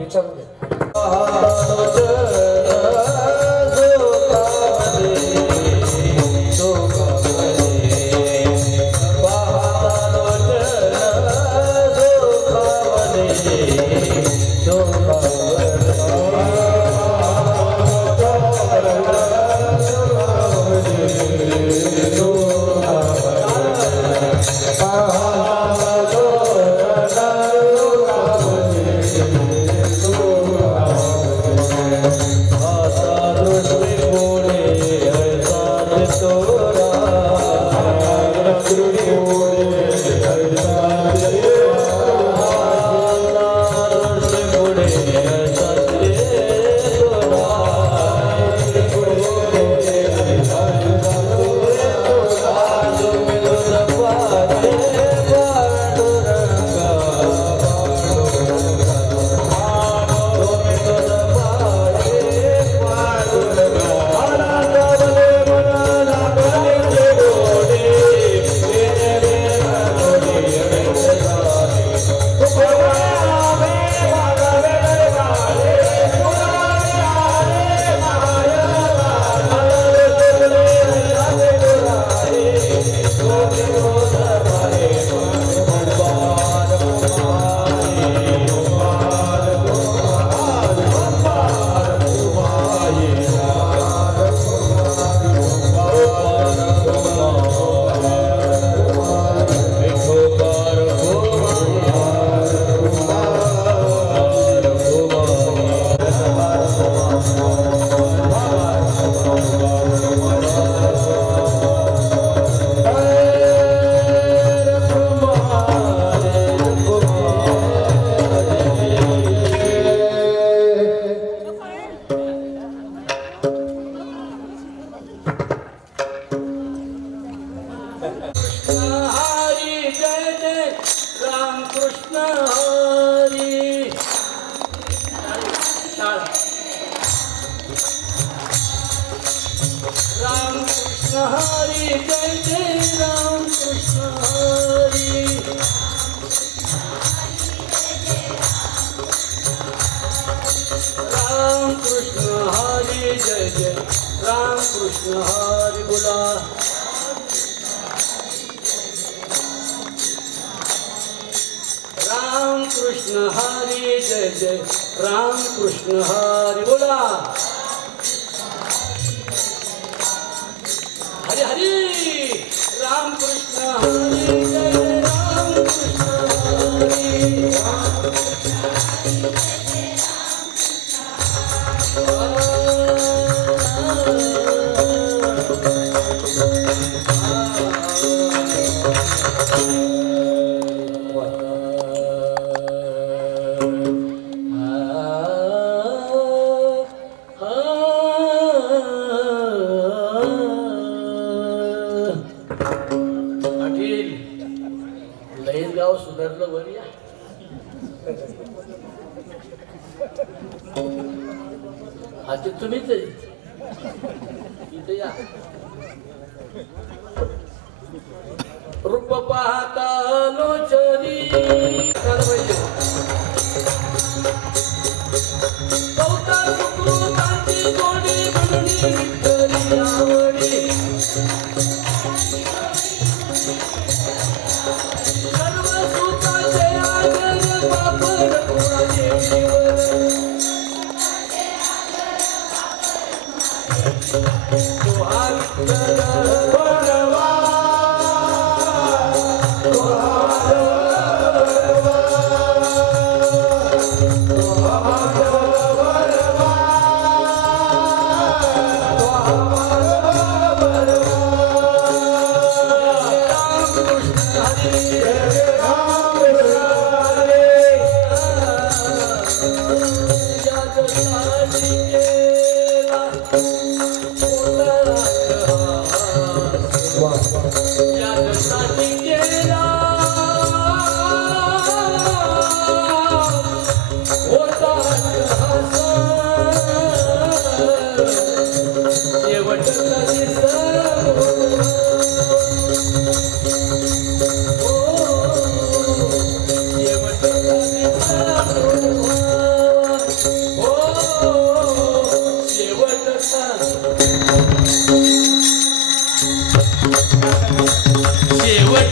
विचारू दे.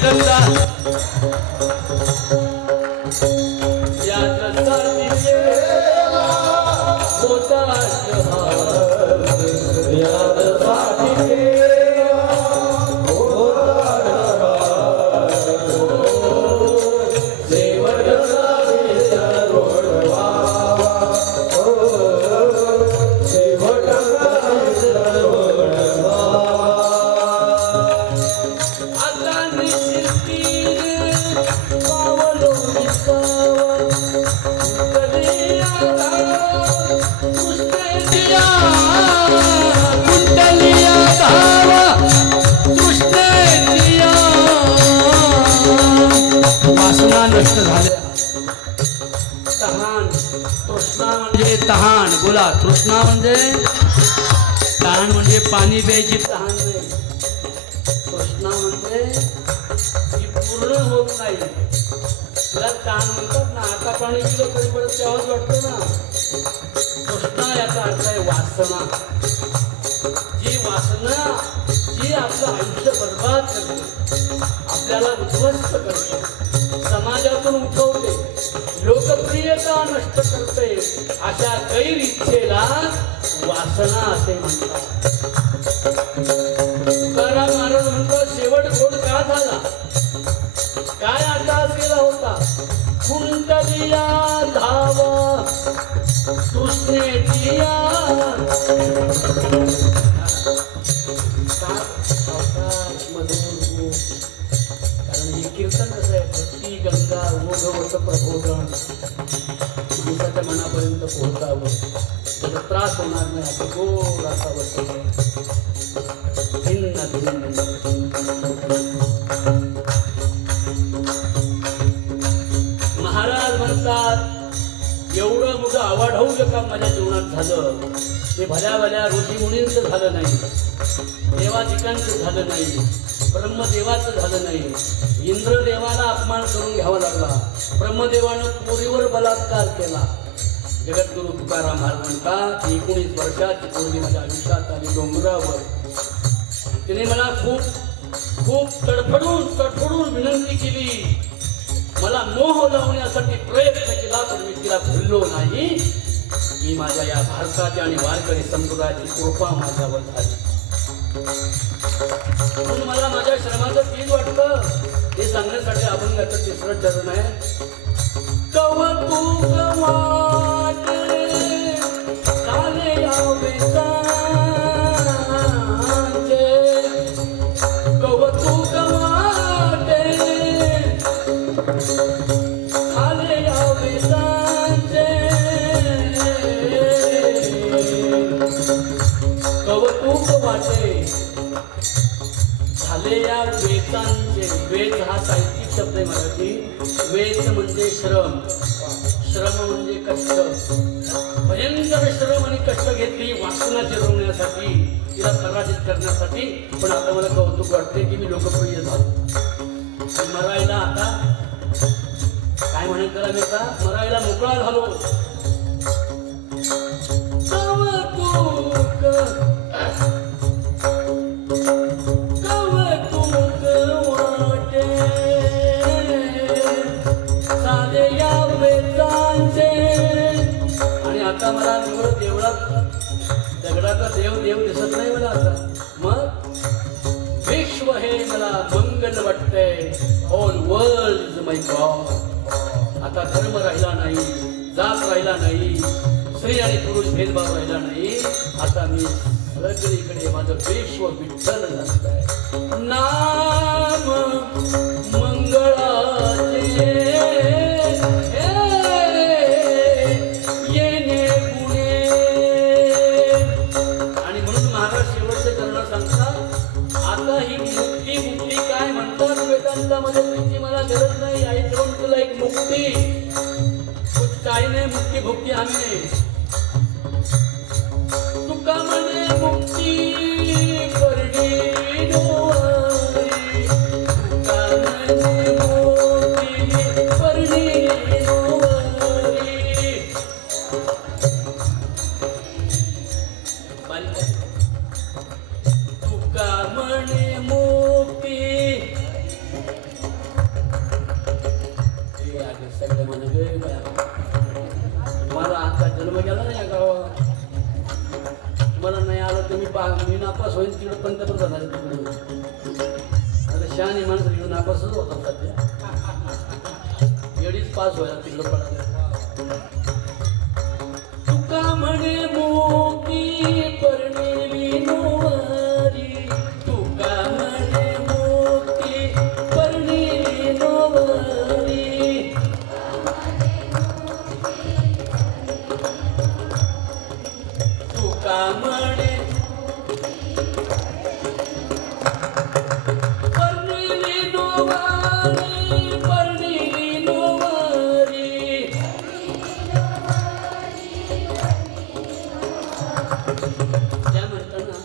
गंगा तहान बोला तृष्णा म्हणजे तहान म्हणजे पाणी प्यायची तहान नाही तृष्णा म्हणजे ती पूर्ण होत नाही तिला तहान म्हणतात ना आता पाणी पिलं तरी परत प्यावंच वाटतं ना तृष्णा याचा अर्थ आहे वासना जी वासना जी आपलं आयुष्य बर्बाद करते आपल्याला उद्ध्वस्त करते समाजातून उठवते लोकप्रियता नष्ट करते अशा गैर इच्छेला वासना असे म्हणतात तुकाराम महाराज म्हणतात शेवट गोड का झाला काय अट्टास केला होता कुंडलिया धावा तृष्णेची कारण हे कीर्तन कसं आहे भक्ती गंगा ओघवत प्रबोधन माणसाच्या मनापर्यंत पोहोचावं त्याचा त्रास होणार नाही असं गोड असावं भिन्न भिन्न महाराज म्हणतात एवढं मोठं आवाढव्य काम माझ्या जीवनात झालं ते भल्या भल्या ऋषी मुनींचं झालं नाही देवाधिकांचं झालं नाही ब्रह्मदेवाचं झालं नाही इंद्रदेवाला अपमान करून घ्यावा लागला ब्रह्मदेवानं पोरीवर बलात्कार केला जगद्गुरु तुकाराम महाराज म्हणतात 19 वर्षाची पोरगी माझ्या आयुष्यात आली डोंगरावर तिने मला खूप खूप तडफडून विनंती केली मला मोह लावण्यासाठी प्रयत्न केला पण मी तिला भुललो नाही की माझ्या या भारताच्या आणि वारकरी संप्रदायाची कृपा माझ्यावर झाली म्हणून मला माझ्या श्रमाचं फील वाटतं हे सांगण्यासाठी अभंगाचं तिसरं चरण आहे कौतुक वाटे झाले यावे सांचे कौतुक वाटे झाले यावे सांचे कौतुक वाटे झाले या वेचांचे वेच हा साहित्यिक शब्द आहे मराठी वेच म्हणजे श्रम श्रम म्हणजे कष्ट भयंकर श्रम आणि कष्ट घेतली वासना जिरवण्यासाठी तिला पराजित करण्यासाठी पण आता मला कौतुक वाटते की मी लोकप्रिय झालो मरायला आता काय म्हणत करा मी आता मरायला मोकळा झालो आणि आता मला निवड देवळात दगडाचा देव दिसत नाही मला आता मग विश्व हे मला मंगल वाटतंय ऑल वर्ल्ड माय गॉड आता धर्म राहिला नाही जात राहिला नाही स्त्री आणि पुरुष भेदभाव राहिला नाही आता मी सगळीकडे माझं विश्व विठ्ठल झालंय नाम मंगळाचे येणे पुणे आणि म्हणून महाराज शेवटचे चरण सांगतात आता ही मुक्ती काय म्हणतात वेदांतामध्ये तिची मला गरज नाही आई देऊन तुला एक मुक्ती कुछ काय नाही मुक्ती भुक्ती आम्ही तुका म्हणे मुक्ती करणे डोवारी तुका म्हणे मुक्ती करणे डोवारी तुका म्हणे मुक्ती सांगा गेला नाही या गावात मला नाही आलं तर मी नापास होईल तिकडे पंतप्रधान झाले तिकडे आता शहाणी माणसं तिकडे नापासच होता सध्या एवढीच पास व्हायला तिकडं पडायला तुका म्हणे मोकी परणेली नोवारी तुका म्हणे मोकी परणेली नोवारी तुका म्हणे परणेली नोवारी परणेली नोवारी त्या म्हणताना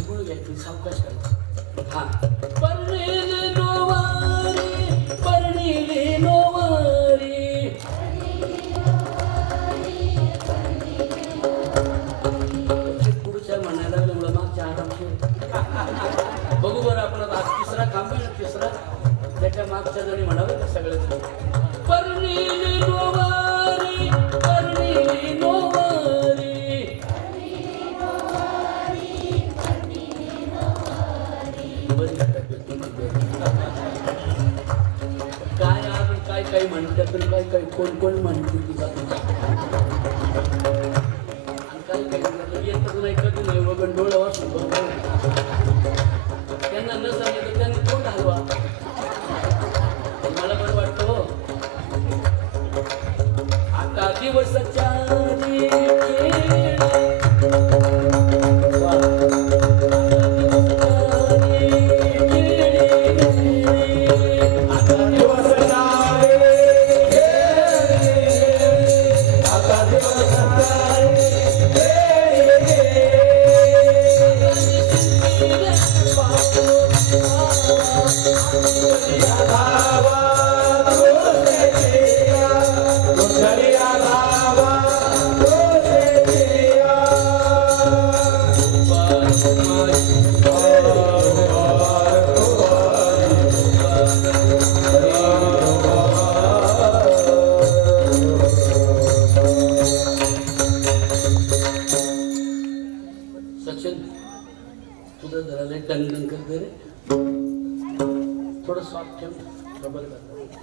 गुळ घ्यायची सावकाश करायची हा परणेली नोवारी परणेली नोवारी पुढच्या म्हणायला लागलं मला मागच्या आरामशी बघू बरं आपण आता तिसरा काम आहे ना तिसरा त्याच्या मागच्या जणी म्हणावं का सगळं परणेली नोवारी परणेली नोवारी काय अजून काय काय म्हणतात काय काय कोण कोण म्हणते तिचा आणि काय काय येतच नाही कधी नाही वगैरे डोळा वाचून त्यांना न सांगितलं त्यांनी तोंड हलवा मला बरं वाटतं हो आता दिवसच्या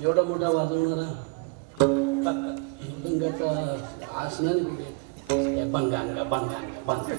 एवढा मोठा वाजवणारा भंगाचा आसना कुठे बंगांगा बंगांगा बंगा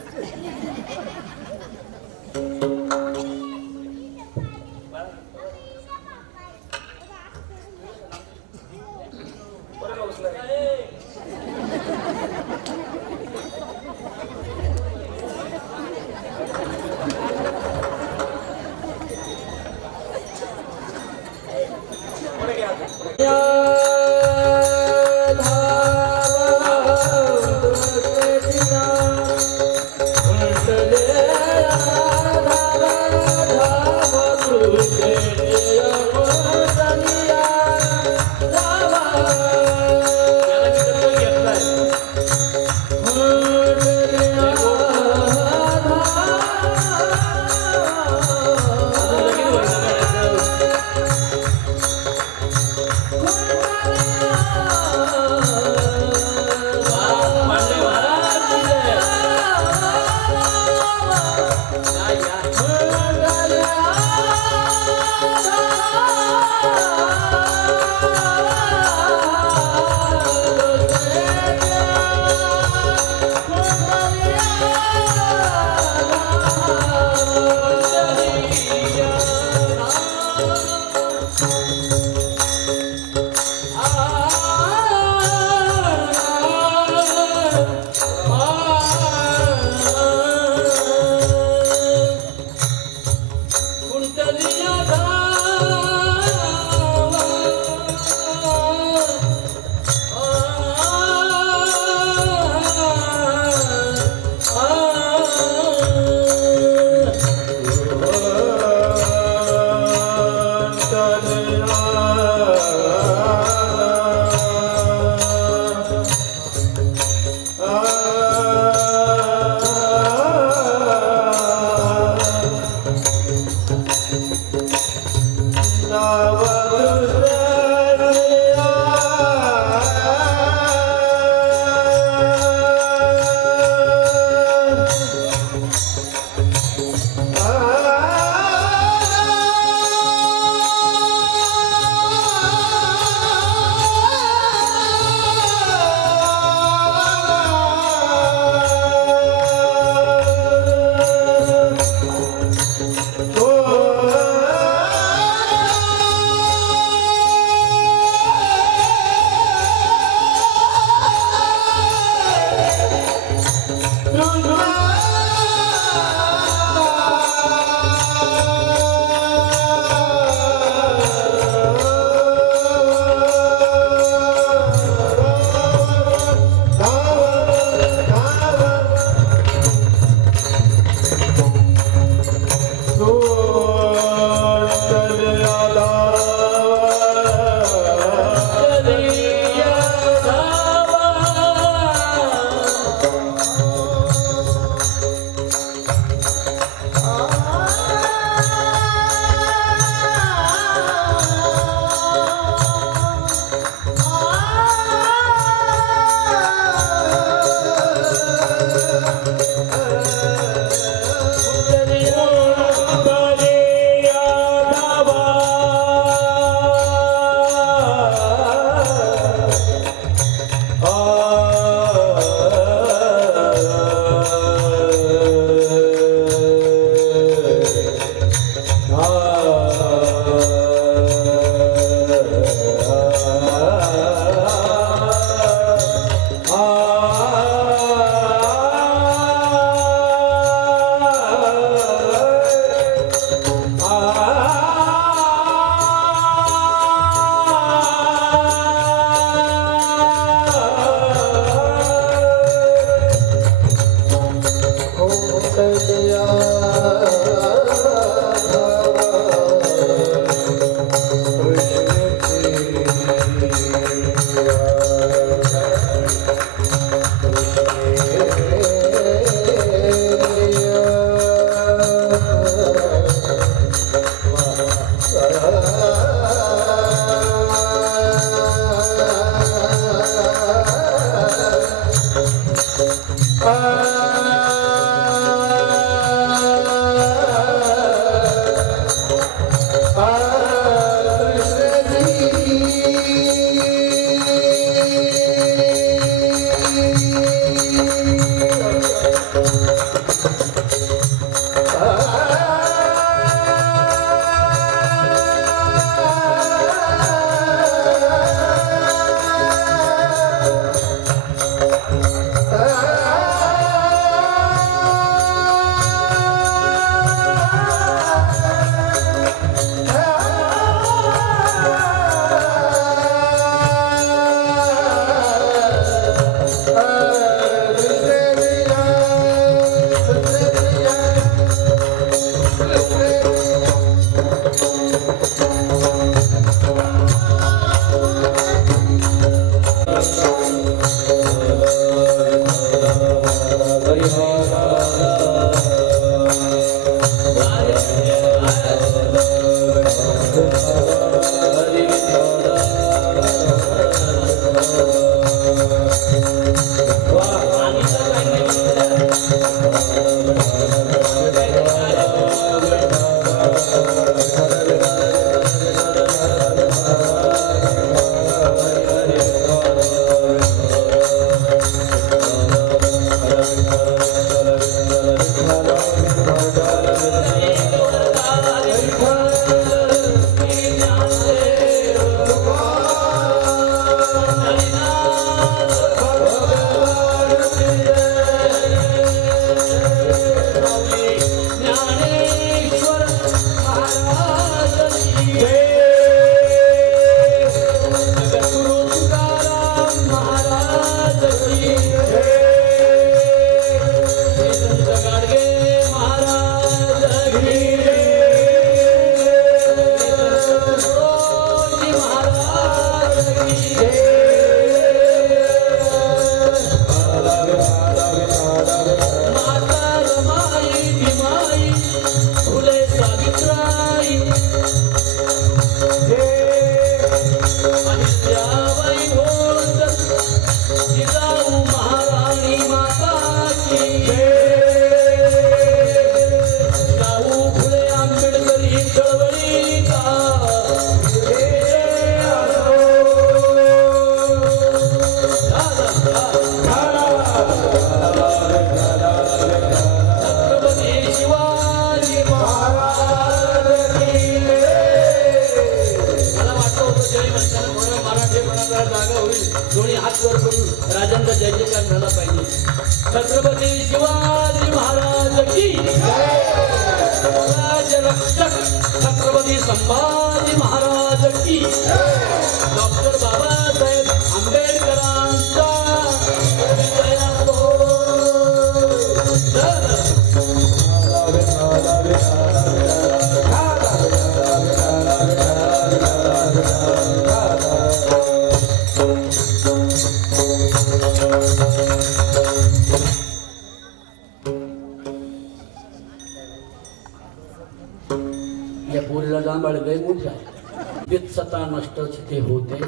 जिथे होते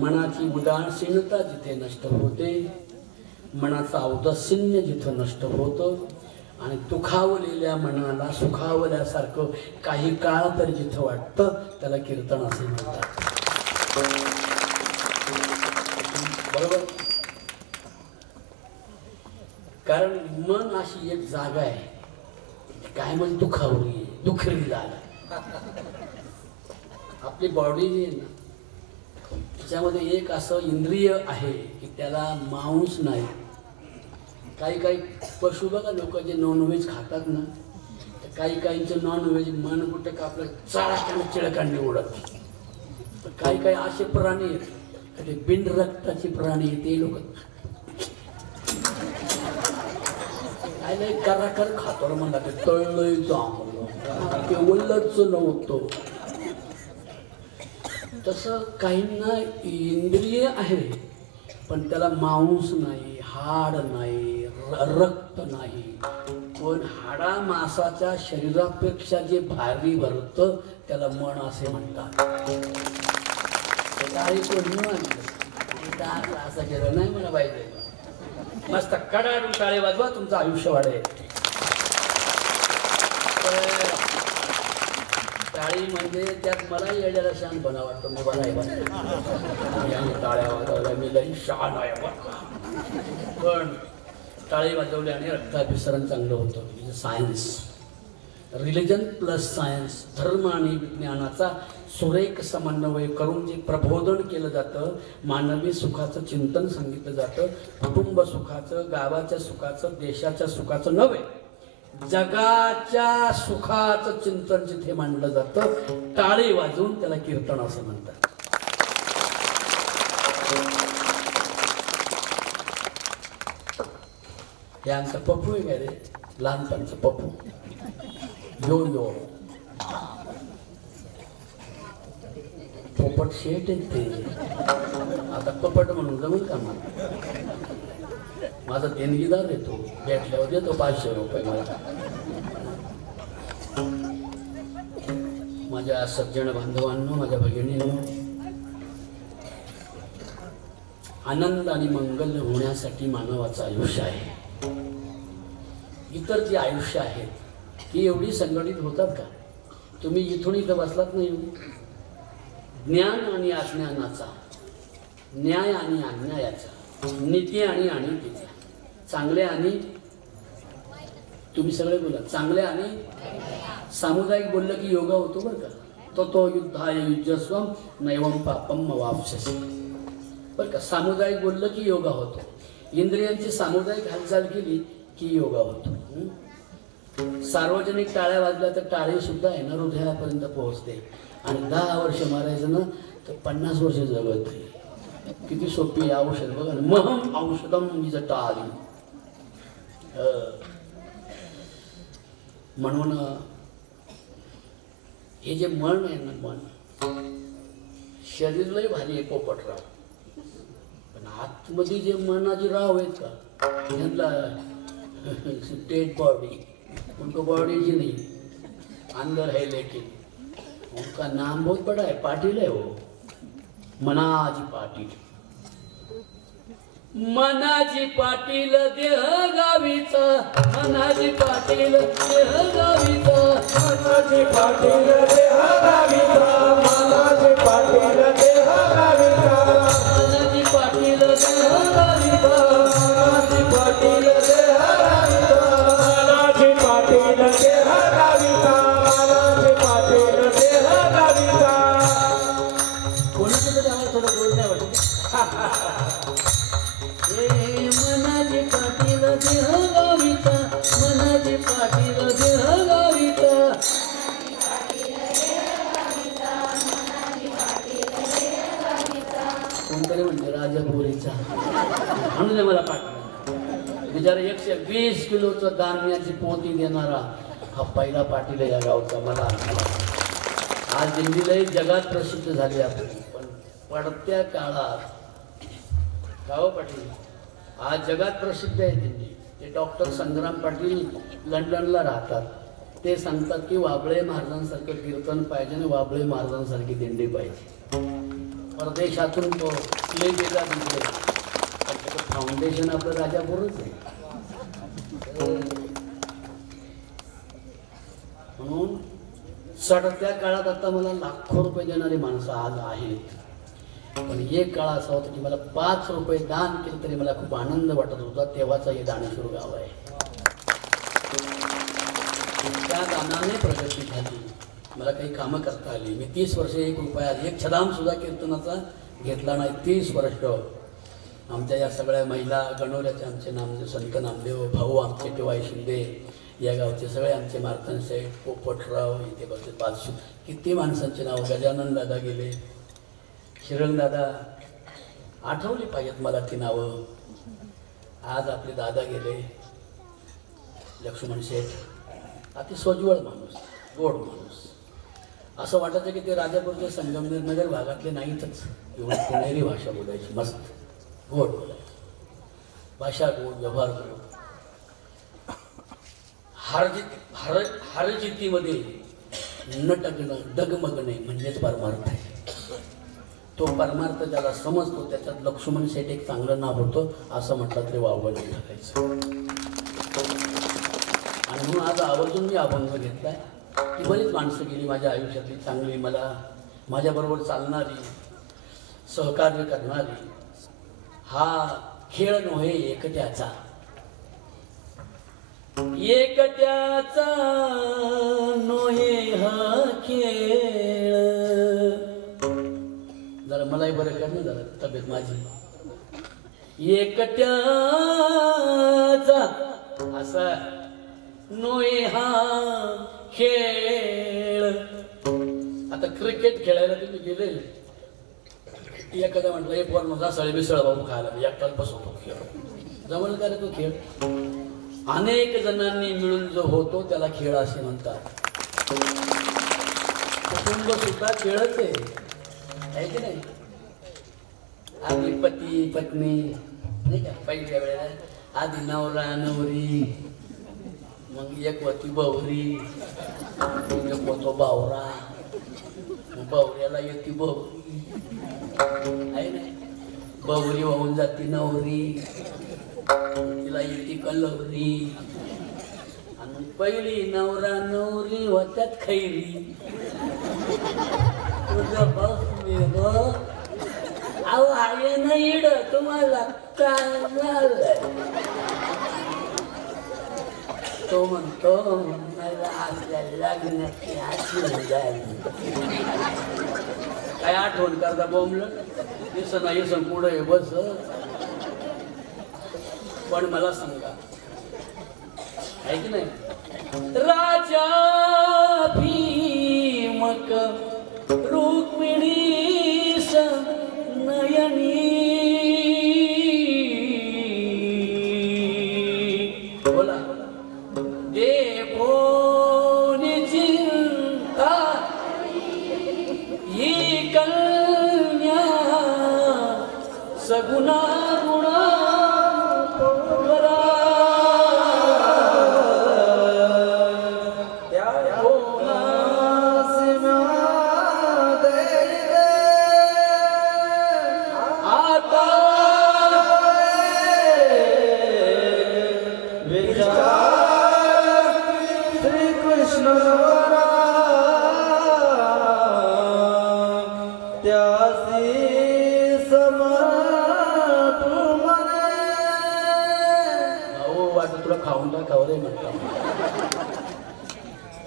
मनाची उदासीनता जिथे नष्ट होते मनाचं औदासीन्य जिथं नष्ट होतं आणि दुखावलेल्या मनाला सुखावल्यासारखं काही काळ तर जिथं वाटतं त्याला कीर्तन असे म्हणतात. बरोबर. कारण मन अशी एक जागा आहे काय म्हणजे दुखावली दुखरी जागा. आपली बॉडी जी आहे ना त्याच्यामध्ये एक असं इंद्रिय आहे की त्याला मांस नाही. काही काही पशु बघा लोक जे नॉनव्हेज खातात ना तर काही काहींचं नॉनव्हेज मन कुठं का आपलं चाळाकांड चिळकांडी उडत. तर काही काही असे प्राणी आहेत ते बिन रक्ताचे प्राणी ते लोक काय नाही कराकर खातो म्हणला ते तळलंय चांगलं ते उल्लच नव्हतं. तसं काहींना इंद्रिय आहे पण त्याला मांस नाही हाड नाही रक्त नाही. पण हाडा मांसाच्या शरीरापेक्षा जे भारी भरतं त्याला मन असे म्हणतात. काही कोण असं केलं नाही मला पाहिजे मस्त कडाडून टाळे वाजवा, तुमचं आयुष्य वाढेल. टाळी म्हणजे त्यात मला येण्याला शानपणा वाटतो. मी मला टाळ्या वाजवल्या, मी लई शान आहे. पण टाळी वाजवल्याने रक्ताभिसरण चांगलं होतं. सायन्स, रिलिजन प्लस सायन्स, धर्म आणि विज्ञानाचा सुरेख समन्वय करून जे प्रबोधन केलं जातं, मानवी सुखाचं चिंतन सांगितलं जातं, कुटुंब सुखाचं, गावाच्या सुखाचं, देशाच्या सुखाचं नव्हे, जगाच्या सुखाचं चिंतन जिथे मांडलं जातं, टाळी वाजवून त्याला कीर्तन असं म्हणतात. हे आमचं पप्पू आहे काय रे, लहानपणचं पप्पू, यो यो पोपट शेट आहेत ते. आता पोपट म्हणून जमून का मला? माझा देणगीदार येतो, भेटल्यावर देतो 500 रुपये मला. माझ्या सज्जन बांधवांनो, माझ्या भगिनींनो, आनंद आणि मंगल होण्यासाठी मानवाचं आयुष्य आहे. इतर जी आयुष्य आहेत ती एवढी संघटित होतात का? तुम्ही इथून इथं बसलात नाही. ज्ञान आणि अज्ञानाचा, न्याय आणि अन्यायाचा, नीती आणि अनितीचा, चांगले आणि, तुम्ही सगळे बोला, चांगले आणि सामुदायिक बोललं की योगा होतो बरं का. तो युद्धाय युजस्वम नैवम पापम वापससी. बरं का, सामुदायिक बोललं की योगा होतो. इंद्रियांची सामुदायिक हालचाल केली की योगा होतो. सार्वजनिक टाळ्या वाजल्या तर टाळी सुद्धा आहे ना हृदयापर्यंत पोहोचते. आणि 10 वर्ष मारायचं ना तर 50 वर्ष जगत. किती सोपी औषध बघा. महम औषधम निज टाळी. म्हणून हे जे मन आहे ना, मन, शरीर लय भारी आहे पोपटराव, पण आतमध्ये जे मनाची राव आहेत का, त्यांना डेड बॉडी, उनको बॉडी जी नहीं, अंदर है लेकिन उनका नाम बहुत बड़ा है, पाटिल है वो, मनाजी पाटील. मनाजी पाटील देह गावीचा, मनाजी पाटील देह गावीचा, मनाजी पाटील देह गावीचा, मनाजी पाटील देह गावीचा, मनाजी पाटील देह गावीचा, मनाजी पाटील देह गावीचा, मनाजी पाटील देह गावीचा, मनाजी पाटील देह गावीचा. कोणाचं तर आवाज थोडं गोड नाही वाटत. मनाजी पाटील देह गावीचा, मनाजी पाटील देह गावीचा. कोणतरी म्हणते राजापुरीचा, म्हणून मला पाटील. बिचारा 120 किलोचं धान्याची पोती देणारा हा पहिला पाटील या गावचा. मला आज दिल्लीलाही जगात प्रसिद्ध झाली आपण. पण पडत्या काळात गाव पाटील आज जगात प्रसिद्ध आहे दिल्ली. ते डॉक्टर संग्राम पाटील लंडनला राहतात. ते सांगतात की वाबळे महाराजांसारखं कीर्तन पाहिजे आणि वाबळे महाराजांसारखी दिंडी पाहिजे. परदेशातून तो प्ले गेला तिकडे, त्याचं फाउंडेशन आपलं राजापूरच आहे. म्हणून सडत्या काळात आता मला लाखो रुपये देणारी माणसं आज आहेत. पण एक काळ असा होता की मला 5 रुपये दान केलं तरी मला खूप आनंद वाटत होता. तेव्हाचा हे दानेश्वर गाव आहे. त्या दानाने प्रगती झाली, मला काही कामं करता आली. मी 30 वर्ष 1 रुपया, 1 छदाम सुद्धा कीर्तनाचा घेतला नाही. 30 वर्ष आमच्या या सगळ्या महिला गणोऱ्याचे, आमचे नामदेव संत नामदेव भाऊ, आमचे टिवाई शिंदे, या गावचे सगळे आमचे मार्तन सेठ, पोपटराव, इथे बघते 500 किती माणसांचे नाव. गजानन दादा गेले, शिरंग दादा, आठवली पाहिजेत मला ती नावं. आज आपले दादा गेले, लक्ष्मण शेठ, अति सोज्वळ माणूस, गोड माणूस. असं वाटायचं की ते राजापूरचे संगमनेर नगर भागातले नाहीतच. एवढी पुणेरी भाषा बोलायची, मस्त गोड बोलायची भाषा, गोड व्यवहार गोड. हारजितीमध्ये न टगणं, डगमगणे म्हणजेच परमार्थ आहे. तो परमार्थ ज्याला समजतो त्याच्यात लक्ष्मण शेठ एक चांगलं नाव होतं असं म्हटलं तरी वावगं नाही ठरायचं. आणि म्हणून आज आवर्जून मी अभंग घेतलाय की बरीच माणसं गेली माझ्या आयुष्यातली चांगली, मला माझ्याबरोबर चालणारी, सहकार्य करणारी. हा खेळ नव्हे एकट्याचा, एकट्याचा नोहे हा खेळ. जरा मलाही बरं कर ना जरा तब्येत माझी. एकट्याचा असा नोहे हा खेळ. आता क्रिकेट खेळायला तुम्ही गेले, एखादा म्हटलं एक वर माझा सळे मिसळ बाबू खायला एकटाच बसवतो खेळ, जमल का रे तो खेळ? अनेक जणांनी मिळून जो होतो त्याला खेळ असे म्हणतात. कुटुंब सुद्धा खेळच आहे की नाही? आधी पती पत्नी नाही का, पहिल्या वेळेला आधी नवरा नवरी, मग एक होती बहुरी, एक होतो बावरा, बावऱ्याला येते बहुरी आहे नाही, बहुरी वाहून जाती नवरी, तिला येते कलवरी, आणि पहिली नवरा नवरी होत्यात खैरी. तुझं बस मी अहो आहे ना इड तुम्हाला काय झालंय? तो म्हणतो मला आपल्या लग्नाची आठवण झाली. काय आठवण करता बोंबलं? येसन येसन पुढे बस. पण मला सांगा आहे की नाही, राजा भीमक रुक्मिणी नयनी बोला देवोनी चिंता ही कन्या सगुणा गुणा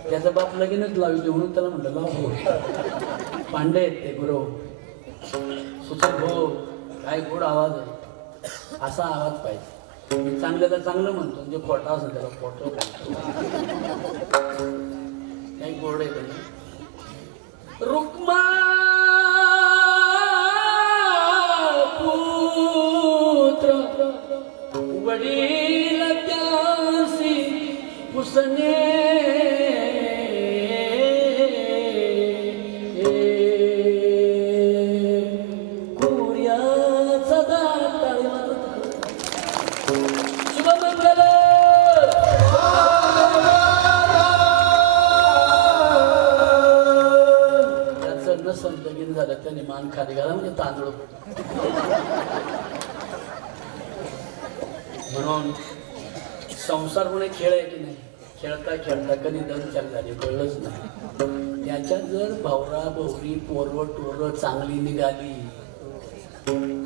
त्याचा बाप लगीनच लावते म्हणून त्याला म्हणलं लाव हो. पांडे आहेत ते गुरु सुचक हो, काय गोड आवाज आहे, असा आवाज पाहिजे. मी चांगल्याला चांगलं म्हणतो, म्हणजे खोटा असं त्याला खोटं म्हणतो. काही गोड आहे म्हणजे रुक्मा पुत्र वडील त्यासी पुसणे झालं त्याने मान खाली घाला म्हणजे तांदूळ. म्हणून संसार म्हणे खेळ आहे की नाही, खेळता खेळता कधी दंचाक झाली कळलंच नाही. त्याच्यात जर भावरा बहुरी पोरव टोर चांगली निघाली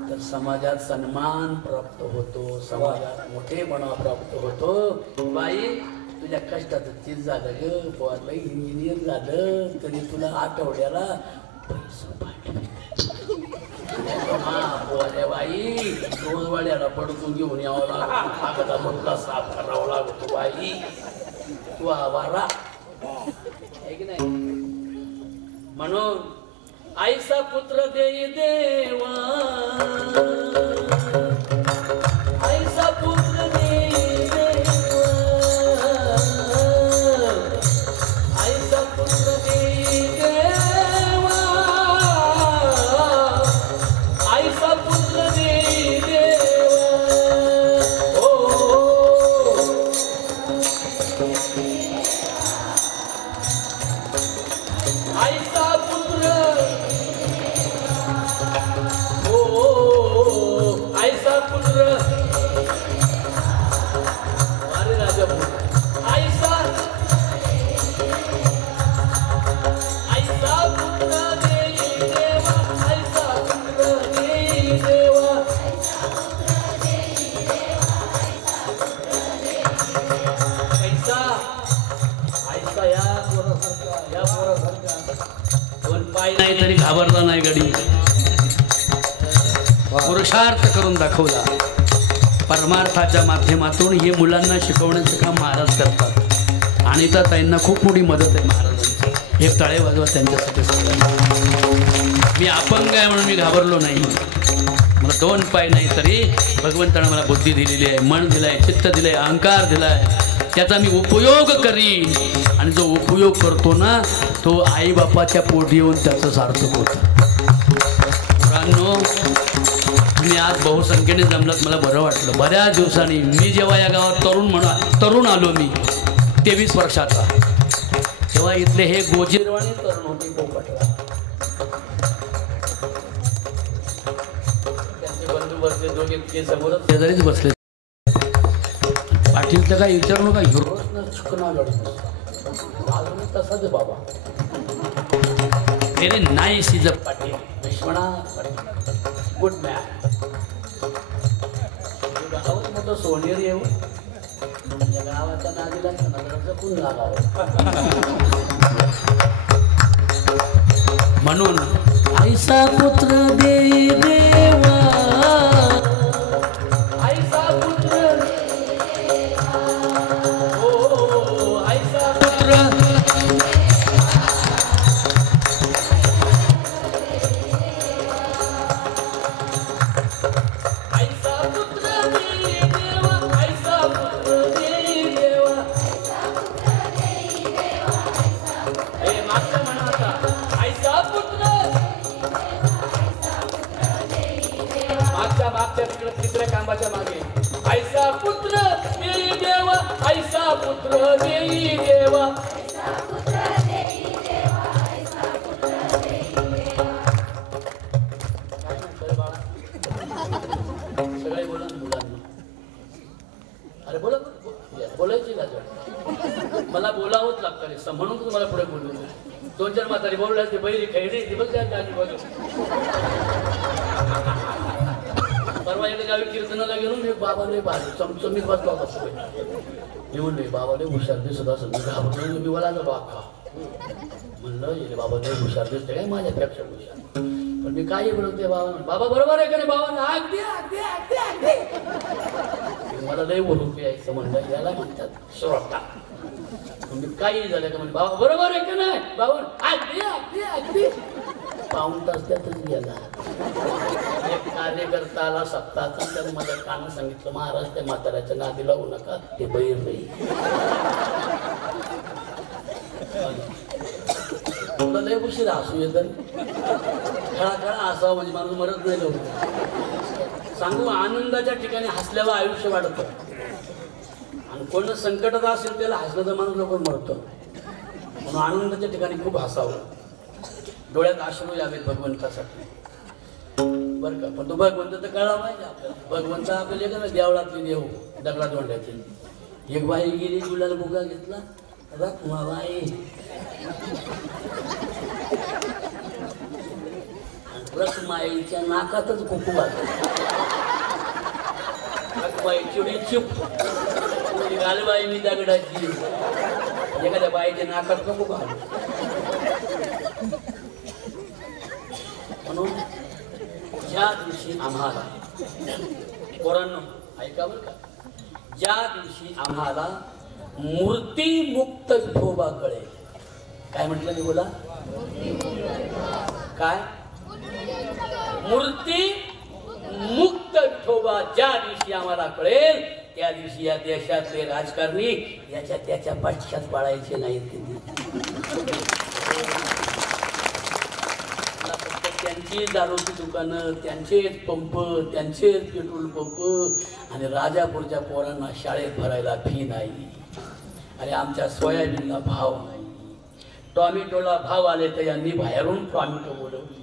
तर समाजात सन्मान प्राप्त होतो, समाजात मोठेपणा प्राप्त होतो. बाई तुझ्या कष्टाचं चीज झालं ग, पोरला इंजिनियर झालं तरी तुला आठवड्याला बाई रोज वाड्याला पडकून घेऊन यावं लागतं, म्हटला साफ करावं लागतो. बाई तू आवारा आहे की नाही? म्हणून आईचा पुत्र देई देवा, आईचा पुत्र देई देवा, आईचा पुत्र देई देवा, आईचा पुत्र देई देवा. आईचा पुत्र पाय नाही तरी घाबरला नाही गडी, पुरुषार्थ करून दाखवला. परमार्थाच्या माध्यमातून हे मुलांना शिकवण्याचं काम महाराज करतात आणि त्या ताईंना खूप मोठी मदत आहे महाराजांची. एक टाळे वाजवा त्यांच्यासाठी सगळ्यांना. मी अपंग आहे म्हणून मी घाबरलो नाही. मला 2 पाय नाही तरी भगवंताने मला बुद्धी दिलेली आहे, मन दिलाय, चित्त दिलंय, अहंकार दिलाय. त्याचा मी उपयोग करीन आणि जो उपयोग करतो ना तो आई बापाच्या पोटी येऊन त्याचं सार्थक होतं. मुलांनो, मी आज बहुसंख्येने जमलात, मला बरं वाटलं. बऱ्याच दिवसांनी मी जेव्हा या गावात तरुण आलो, मी 23 वर्षाचा, तेव्हा इथले हे गोजीरवाणी तरुण होते पोपटला. त्यांचे बंधू बसले दोघे ते समोरच शेजारीच बसले. पाटील तर काय विचारू नका, हिरोच चुकना लढतो तसाच बाबा. Very nice is a Patil, Vishwanath Patil, good man. गावात मोठं सोनेर येऊ, या गावाच्या नादीला जपून लागावं. म्हणून आईसा पुत्र देई देवा, आईसा पुत्र, हो आईसा पुत्र, आईसा पुत्र देई देवा, आईसा पुत्र देई देवा. हे मागचं म्हणा आता, आईसा पुत्र, मागच्या तिकडे तिसऱ्या कांबाच्या मागे, आईसा पुत्र देई देवा, आईसा पुत्र देई देवा. सगळे बोला मुलांना. अरे बोला, बोलायची का? मला बोलावंच लागतं म्हणून तुम्हाला पुढे बोललो. 2-4 म्हातारी बोलल्या ते बैरी खैरी ती बघ त्या बघ. परवा एका गावी कीर्तनाला गेलो, मी बाबा लय भारी चमचमीत बसला होता. मी म्हणले बाबा लय हुशार दिसत असं, मी घाबरलो, मी बोलायला बाका म्हणलं येले बाबा लय हुशार दिसते काय माझ्यापेक्षा हुशार. पण मी काही बोलते बाबा, बाबा बरोबर आहे का नाही बाबा, अगदी अगदी अगदी अगदी. मला लय बोलून यायचं म्हणलं, याला म्हणतात श्रोता. मी काही झालं का म्हणजे बाबा बरोबर आहे का नाही बाबा, अगदी अगदी अगदी. पाऊण तास त्यातच गेला. एक कार्यकर्ता आला सप्ताहाचा, त्याने माझ्या कानं सांगितलं महाराज त्या म्हाताऱ्याच्या नादी लावू नका, ते बैर नाही. लय उशीर हसू येत, खळा हसावं म्हणजे माणूस मरत नाही लवकर. सांगू, आनंदाच्या ठिकाणी हसल्यावर आयुष्य वाढतं आणि कोण संकटात असेल त्याला हसलं तर माणूस लवकर मरतं. म्हणून आनंदाच्या ठिकाणी खूप हसावं, डोळ्यात अश्रू यावेत भगवंतासाठी, बरं का. पण तो भगवंत तर कळला पाहिजे आपल्याला. भगवंत आपल्याला का देवळातली देव दगडा दोंड्याची. एक बाई गेली, गुलाल बुगा घेतला, बाई रखमाईच्या नाकातच कुकू घालतो. रखमाईची चिप घालबाई मी दगडाची, एखाद्या बाईच्या नाकात नको घालू. म्हणून ज्या दिवशी आम्हाला, पोरांनो ऐका बरं का, ज्या दिवशी आम्हाला मूर्तीमुक्त विठोबा कळेल. काय म्हटलं मी बोला, काय मूर्ती मुक्त विठोबा ज्या दिवशी आम्हाला कळेल त्या दिवशी या देशातले राजकारणी याच्या त्याच्या पक्षात पाळायचे नाहीत. त्यांची दारूची दुकानं, त्यांचेच पंप, त्यांचेच पेट्रोल पंप आणि राजापूरच्या पोरांना शाळेत भरायला फी नाही. आणि आमच्या सोयाबीनला भाव नाही, टॉमॅटोला भाव आले तर यांनी बाहेरून टॉमॅटो बोलवली.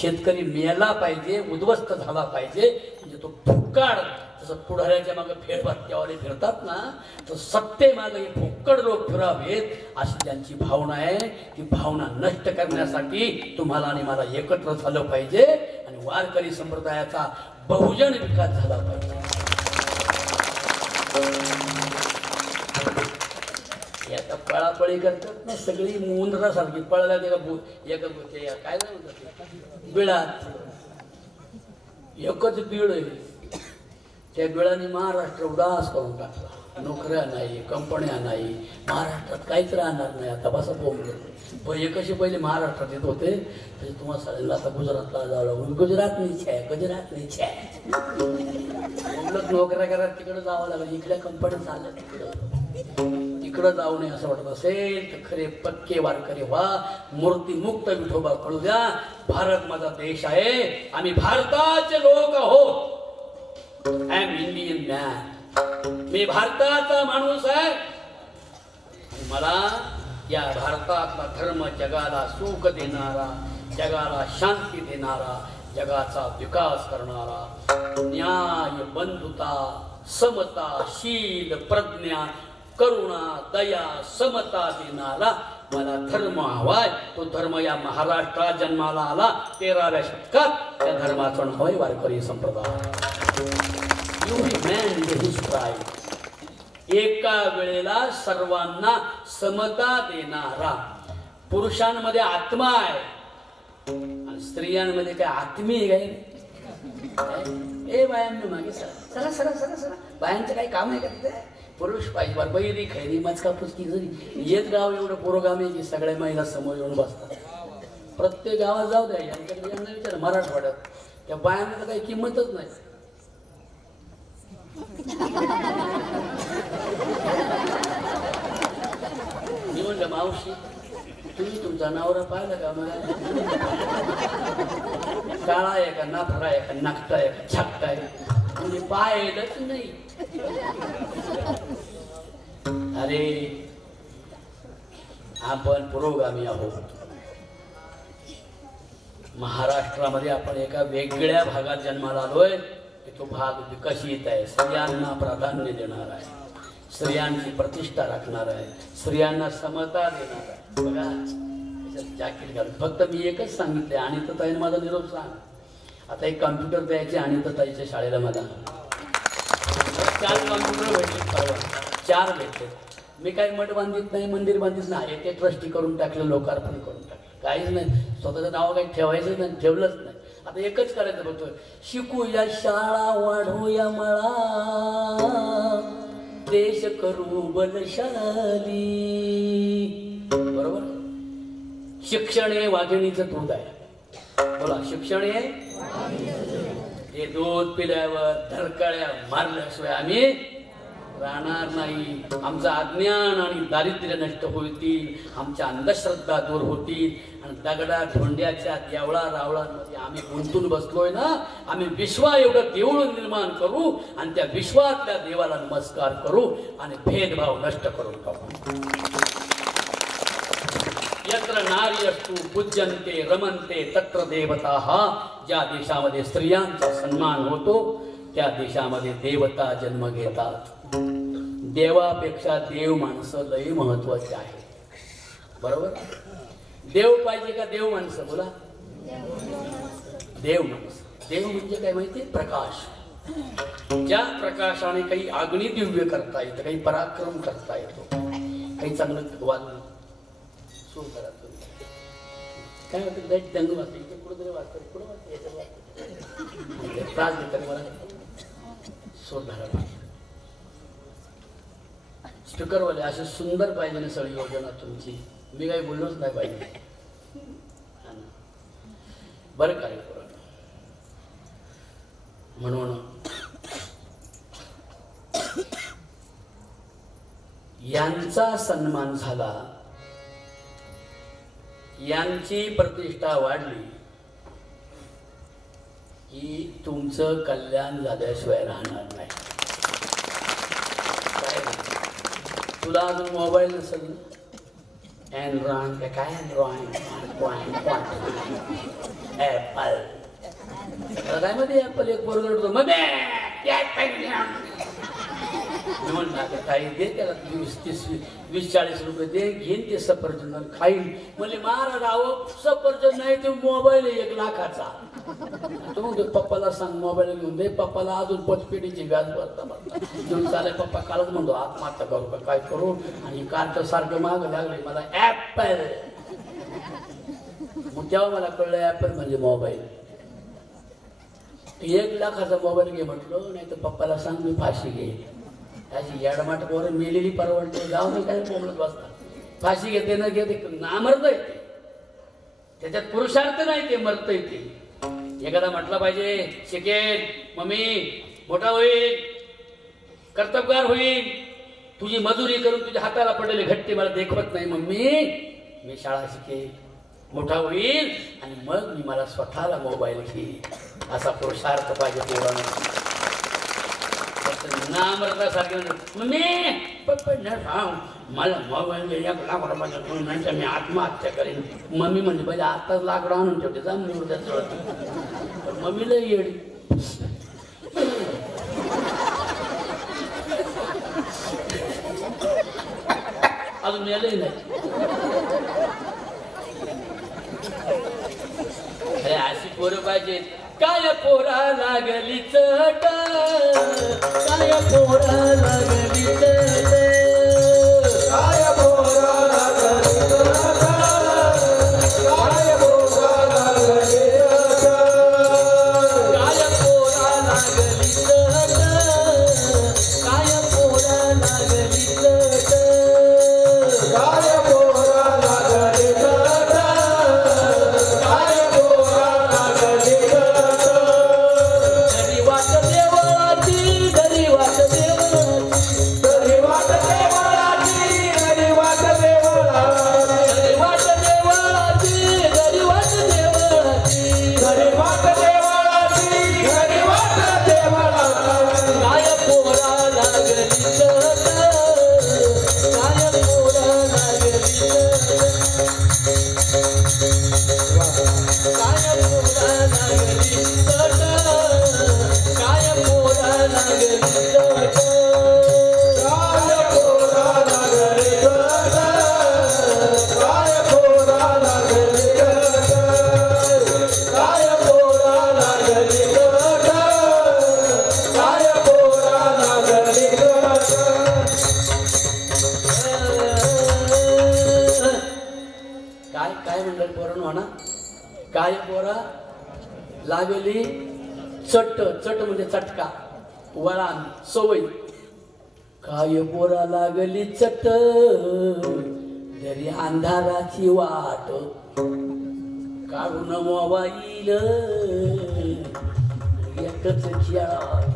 शेतकरी मेला पाहिजे, उद्ध्वस्त झाला पाहिजे, म्हणजे तो फुक्काड जसं पुढाऱ्याच्या मागे फेरबत्त्यावाले फिरतात ना, तर सत्ते मागे हे फुक्कड लोक फिरावेत अशी त्यांची भावना आहे. ती भावना नष्ट करण्यासाठी तुम्हाला आणि मला एकत्र झालं पाहिजे आणि वारकरी संप्रदायाचा बहुजन विकास झाला पाहिजे. आता पळापळी करतात ना सगळी मुंदरासारखी पळायला ते काय नाही म्हणतात बिळात एकच बिळ आहे. त्या बिळाने महाराष्ट्र उदास करून टाकला. नोकऱ्या नाही, कंपन्या नाही, महाराष्ट्रात काहीच राहणार नाही. आता बसा बोंब पण हे कसे पहिले महाराष्ट्रात येत होते म्हणजे तुम्हाला सांगितलं आता गुजरातला जावं लागून गुजरात नाही छाय गुजरात नाही छाय नोकऱ्या करत तिकडे जावं लागलं. इकडल्या कंपन्या चालल्या तिकडं जाऊ नये असं वाटत असेल तर खरे पक्के वारकरी व्हा. मूर्तीमुक्त विठोबा कळू द्या. भारत माझा देश आहे. आम्ही भारताचे लोक आहोत. I am Indian man. मी भारताचा माणूस आहे. मला या भारतातला धर्म जगाला सुख देणारा, जगाला शांती देणारा, जगाचा विकास करणारा, न्याय, बंधुता, समता, शील, प्रज्ञा, करुणा, दया, समता देणारा मला धर्म हवाय. तो धर्म या महाराष्ट्रात जन्माला आला 13व्या शतकात. त्या धर्माचं नाव आहे वारकरी संप्रदाय. एका वेळेला सर्वांना समता देणारा. पुरुषांमध्ये आत्मा आहे आणि स्त्रियांमध्ये काय आत्मी आहे काय? ए बायांना मागे सरा सरा सरा सरा बायांचं काही काम आहे का तिथे? पुरुष पाहिजे बरं बैरी खैरी मचका पुचकी जरी येत गाव एवढं पुरोगामी आहे की सगळ्या महिला समोर येऊन बसतात. प्रत्येक गावात जाऊ द्या यांच्याकडे यांना विचार मराठवाड्यात त्या बायांना काही किंमतच नाही. मी म्हणलं मावशी तुम्ही तुमचा नवरा पाहिला का? मला काळा आहे का नाफरा आहे का नाकटा आहे का छाकटा आहे म्हणजे पाहिलंच नाही. अरे आपण पुरोगामी आहोत. महाराष्ट्रामध्ये आपण एका वेगळ्या भागात जन्माला आलोय. तो भाग विकसित आहे. स्त्रियांना प्राधान्य देणार आहे. स्त्रियांची प्रतिष्ठा राखणार आहे. स्त्रियांना समता देणार आहे. बघा जॅकेट घालून फक्त मी एकच सांगितले अनिताताईने माझा निरोप सांग. आता एक कॉम्प्युटर द्यायचे अनिताताईच्या शाळेला मला 4 कॉम्प्युटर भेटले. परवा 4 भेटले. मी काही मठ बांधित नाही, मंदिर बांधित नाही. ते ट्रस्टी करून टाकलं, लोकार्पण करून टाकलं. काहीच नाही. स्वतःचं नाव काही ठेवायचं नाही, ठेवलंच नाही. आता एकच करायचं बघतोय शिकूया शाळा वाढूया मळा देश करू बलशाली. बरोबर. शिक्षण हे वाघिणीचं दूध आहे. बोला शिक्षण हे हे दूध पिल्यावर धरकळ्या मारल्याशिवाय आम्ही राहणार नाही. आमचं अज्ञान आणि दारिद्र्य नष्ट होतील. आमच्या अंधश्रद्धा दूर होतील आणि दगडा धोंड्याच्या देवळा रावळांमध्ये आम्ही गुंतून बसलोय ना. आम्ही विश्वा एवढं देऊळ निर्माण करू आणि त्या विश्वातल्या देवाला नमस्कार करू आणि भेदभाव नष्ट करून टाकू. यत्र नारी असतु पूज्यन्ते रमन्ते तत्र देवताः. ज्या देशामध्ये स्त्रियांचा सन्मान होतो त्या देशामध्ये देवता जन्म घेतात. देवापेक्षा देव माणसं लई महत्वाचे आहे. बरोबर. देव पाहिजे का देव माणसं? बोला. देव माणसं. देव म्हणजे काय माहिती? प्रकाश. ज्या प्रकाशाने काही अग्नी दिव्य करता येतं, काही पराक्रम करता येतो, काही चांगलं वागणं सुरू करा. काय होतं लाईट दंग वाजते इथे कुठं तरी वाजतं पुढं वाजतं याच्यात वाजतं त्रास देतात मला. शोध धरा. स्पीकरवाले असे सुंदर पाहिजे ना सगळी योजना तुमची. मी काही बोललोच नाही पाहिजे बरं काय. म्हणून यांचा सन्मान झाला, यांची प्रतिष्ठा वाढली की तुमचं कल्याण झाल्याशिवाय राहणार नाही. तुला अजून मोबाईल नसेल ना अँड्रॉइड काय अँड्रॉइड ॲपल काय मध्ये ॲपल एक बरोबर मी म्हणलं काही दे त्याला 20-40 रुपये दे, घेईन ते सफरचंद खाईन. म्हणजे महाराज अहो सफरचंद नाही ते मोबाईल 1 लाखाचा. तो म्हणतो पप्पाला सांग मोबाईल घेऊन दे. पप्पाला अजून 5 पेटीची व्याज भरता घेऊन चालेल. पप्पा कालच म्हणतो आत्महत्या करू का काय करू, आणि कार्ट सारखं मागं लागले मला ॲपल. मग तेव्हा मला कळलं ॲपल म्हणजे मोबाईल. 1 लाखाचा मोबाईल घे म्हटलं, नाही तर पप्पाला सांग मी फाशी घे. अशी याडमाट पोरं मेलेली परवडते, जाऊ नाही काय बोलत बसतात. फाशी घेते न घेते नामर्द येते, त्याच्यात पुरुषार्थ नाही, ते मरत येते. एखादा म्हटलं पाहिजे शिकेल, मम्मी मोठा होईल, कर्तबगार होईल, तुझी मजुरी करून तुझ्या हाताला पडलेले घट्टे मला देखवत नाही मम्मी. मी शाळा शिकेल, मोठा होईल, आणि मग मी मला स्वतःला मोबाईल घेईल. असा पुरुषार्थ पाहिजे पोरांना. नामर्दासारखं मम्मी पप्पा न सांग मला मोबाईल 1 लाख नंतर मी आत्महत्या करेन. मम्मी म्हणजे पाहिजे आताच लाकडं आणून ठेवते जा पण मम्मीला येडी. अजून मेलही नाही. अरे अशी पोरं पाहिजेत. काय पोरा लागली चट, काय पोरा लागली चट, काय पोरा लागली चट, काय पोरा लागली चट, काय पोरा लागली चट, काय पोरा लागली चट, काय पोरा लागली चट, काय पोरा लागली चट. घरी वाट देवळाची, घरी वाट देवळाची, घरी वाट देवळाची, घरी वाट देवळाची, घरी वाट देवळाची, घरी वाट देवळाची, घरी वाट देवळाची. काय पोरा लागली चट, काय पोरा लागली चट, काय पोरा लागली चट, काय पोरा लागली चट, काय पोरा लागली चट, काय पोरा लागली चट, काय पोरा लागली चट, काय पोरा लागली चट. काय काय म्हणलं पोरण म्हणा. काय पोरा लागली चट, चट म्हणजे चटका, वळण, सवय. काय पोरा लागली चट, जरी अंधाराची वाट, काढून मोबाईल एकच खेळात.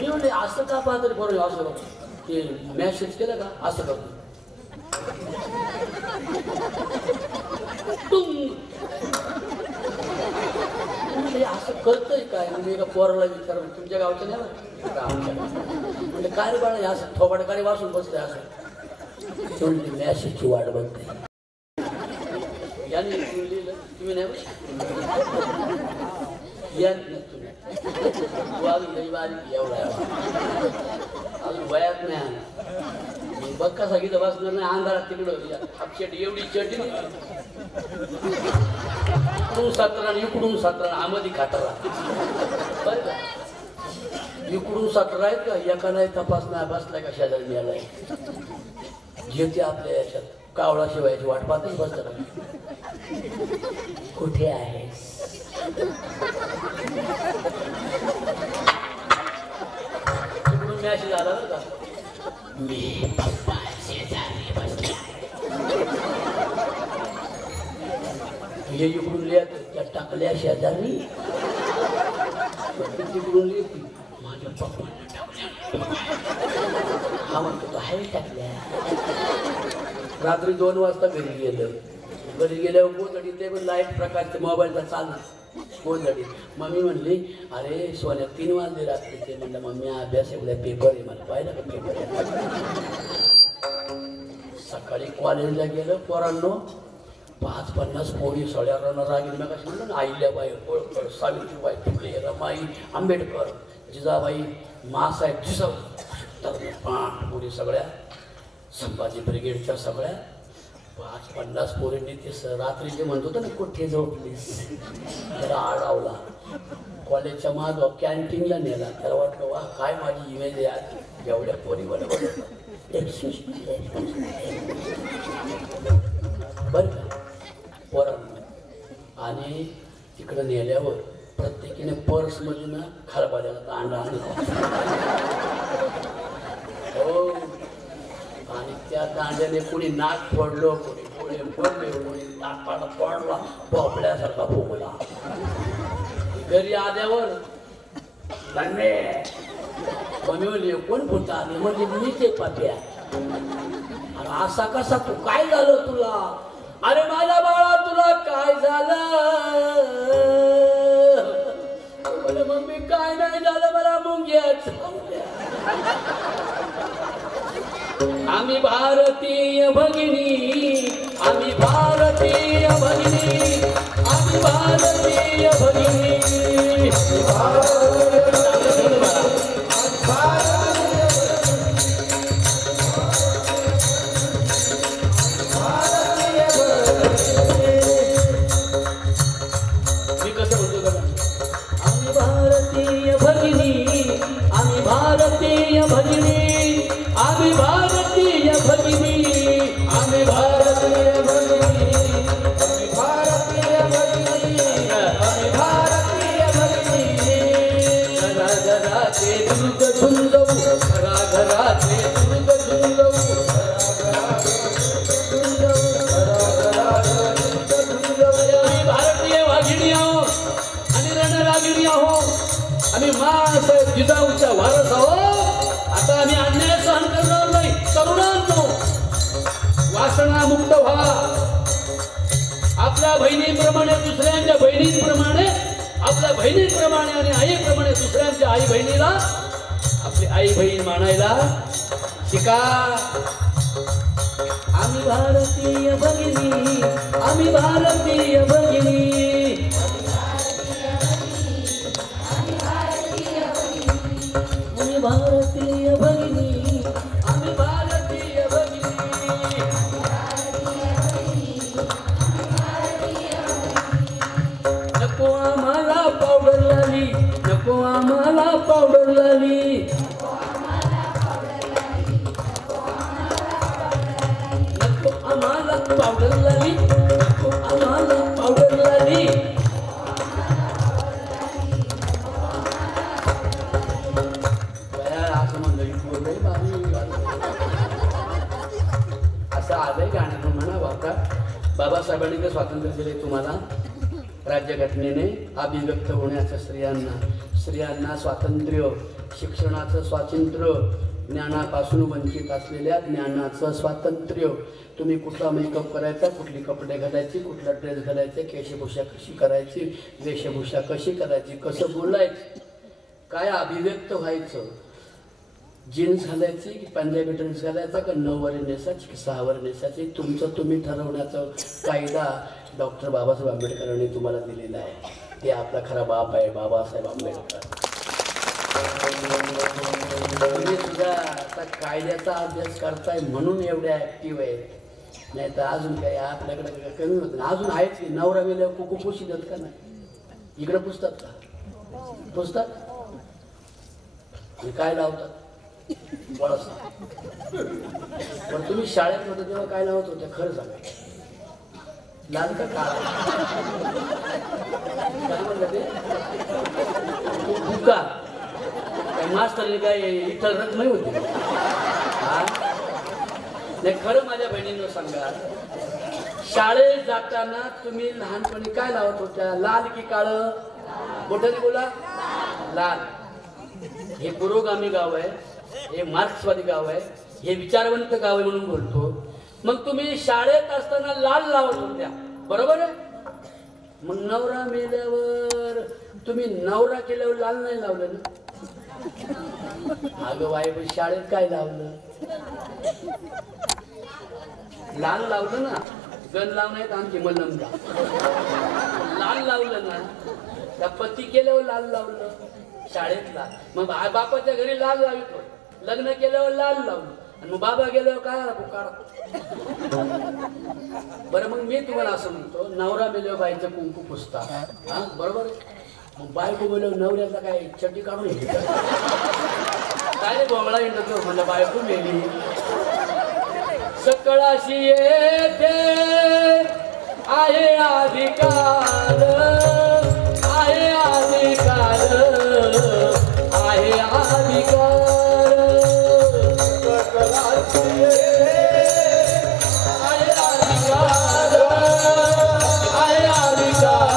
मी म्हणले असं का पाहत बरोबर असं ते मॅसेज केलं का असं करतो. असं करतोय काय म्हणजे एका पोराला विचार तुमच्या गावचं नाही म्हणजे काय रे बाळा असं थोबाडकाने वाचून बसतंय असं तेवढी मॅसेजची वाट बघते. याने लिहिलं तुम्ही नाही अजून वयात नाही बघ कसा गीत बसणार नाही अंधारात तिकडं अपशेट एवढी चटणी इकडून 17 इकडून 17 आमदी खाताला बरं का इकडून 17 आहेत का एका नाही तपास नाही बसलाय का शेजारी मिळालाय घेते आपल्या याच्यात कावळा शिवायची वाट पाहतच बसतात. कुठे आहेस तिकडून मॅसेज आला बरं का मी पप्पा शेजारी बसलाय. हे इकडून लिहत त्या टाकल्या शेजारी तिकडून लिहिती माझ्या पप्पाने टाकल्या हा म्हणतो तो आहे टाकल्या. रात्री 2 वाजता घरी गेलं. घरी गेल्यावर पोचडी ते पण लाईट प्रकाशचे मोबाईलचा चालू गोंधळी. मम्मी म्हणली अरे सोन्या 3 वाजले रात्रीचे. म्हणलं मम्मी अभ्यास एवढ्या पेपर आहे. मला पाहिलं का पेपर आहे. सकाळी कॉलेजला गेलं पोरांनो 5-50 पोरी सळ्या रणं रागिल. मी कशी म्हणलं ना अहिल्याबाई होळकर, सावित्रीबाई फुले, रमाई आंबेडकर, जिजाबाई, मासाहेब जिजाऊ तर 5 पोरी सगळ्या संभाजी ब्रिगेडच्या सगळ्या 5-50 पोरींनी ते रात्री जे म्हणत होतं ना कुठे जाऊ प्लीज त्याला आडावला. कॉलेजच्या मागं कॅन्टीनला नेला. त्याला वाटलं वा काय माझी इमेज आहे आज एवढ्या पोरी बरोबर बरं का पोरांना. आणि तिकडं नेल्यावर प्रत्येकीने पर्समध्ये ना खरबाड्याला दांडा आणला. हो आणि त्या दांड्याने कोणी नाक फोडलं, कोणी डोळे फोडले, कोणी नाकाला फोडला, भोपळ्यासारखा फुगला. घरी आल्यावर मम्मी म्हणली कोण बोलता आले. म्हणजे मीच एक पाप्या. आणि असा कसा तू काय झालं तुला. अरे माझ्या बाळा तुला काय झालं. मम्मी काय नाही झालं मला मुंग्याच. आम्ही भारतीय भगिनी, आम्ही भारतीय भगिनी, आम्ही भारतीय भगिनी. मी कसं म्हणतो बघा. आम्ही भारतीय भगिनी, आम्ही भारतीय भगिनी, आम्ही भारतीय भगिनी, आम्ही भारतीय भगिनी, आम्ही भारतीय भगिनी, आम्ही भारतीय भगिनी. घराघराचे दुर्ग झुंजवू, घराघराचे दुर्ग झुंजवू, आम्ही भारतीय वाघिणी आहोत आणि रणरागिणी आहोत. आम्ही मासाहेब जिजाऊच्या वारस आहोत. आता आम्ही अन्याय सहन करणार नाही. तरुणांनो वासनामुक्त व्हा. आपल्या बहिणीप्रमाणे दुसऱ्यांच्या बहिणींप्रमाणे, आपल्या बहिणींप्रमाणे आणि आईप्रमाणे दुसऱ्यांच्या आई बहिणीला आपली आई बहीण मानायला शिका. आम्ही भारतीय भगिनी, आम्ही भारतीय भगिनी, आम्ही भारतीय भगिनी, आम्ही भारतीय भगिनी. नको आम्हाला पावडर लाली, नको आम्हाला पावडर लाली, नको आम्हाला पावडर लाली, नको आम्हाला पावडर लाली. असं आलंय गाण्यातून म्हणा वाका. बाबासाहेबांनी ते स्वातंत्र्य दिले तुम्हाला राज्यघटनेने अभिव्यक्त होण्याचं. स्त्रियांना स्वातंत्र्य, शिक्षणाचं स्वातंत्र्य, ज्ञानापासून वंचित असलेल्या ज्ञानाचं स्वातंत्र्य. तुम्ही कुठला मेकअप करायचा, कुठली कपडे घालायची, कुठला ड्रेस घालायचे, केशभूषा कशी करायची, वेशभूषा कशी करायची, कसं बोलायचं, काय अभिव्यक्त व्हायचं, जीन्स घालायची की पंजाबी ड्रेस घालायचा का 9 वर नेसायची की 6 वर नेसायची, तुमचं तुम्ही ठरवण्याचा कायदा डॉक्टर बाबासाहेब आंबेडकरांनी तुम्हाला दिलेला आहे. ते आपला खरा बाप आहे बाबासाहेब आंबेडकर. तुम्ही सुद्धा आता कायद्याचा अभ्यास करताय म्हणून एवढ्या ॲक्टिव्ह आहेत. नाही तर अजून काही आपल्याकडे कमी होत नाही. अजून आहेच की नवरा वेळेला कुकू पुशी देत का नाही. इकडं पुसतात का, पुसतात. काय लावतात वळसा. पण तुम्ही शाळेत होते तेव्हा काय लावत होते खरं सांगा. लाल का काळा, काय म्हणलं ते भुका. काय मास्तर काय इथं रत्मय होती. नाही खरं माझ्या बहिणींना सांगा, शाळेत जाताना तुम्ही लहानपणी काय लावत होत्या, लाल की काळं. मोठ्याने बोला. लाल. हे पुरोगामी गाव आहे, हे मार्क्सवादी गाव आहे, हे विचारवंत गाव आहे म्हणून बोलतो. मग तुम्ही शाळेत असताना लाल लावत होत्या बरोबर आहे. मग नवरा मेल्यावर तुम्ही नवरा केल्यावर लाल नाही लावलं ना? अगं बाई शाळेत काय लावलं? लाल लावलं ना. गण लावण्यात आमची मलमदा लाल लावलं ना. त्या पती केल्यावर लाल लावलं शाळेतला. मग बापाच्या घरी लाल लावतो. लग्न केल्यावर लाल लावलं आणि मग बाबा गेल्यावर काय आला पुकार. बरं मग मी तुम्हाला असं म्हणतो, नवरा मेल्यावर बाईचं कुंकू पुसतात. हा बरोबर. मग बायको मेल्यावर नवऱ्याचा काय चड्डी काढून येते काय गोंगळा येतो मला बायको मेली. सकळाशी येते आहे अधिकार, आहे अधिकार, आहे अधिकार. सकळाशी येते आहे अधिकार, आहे अधिकार,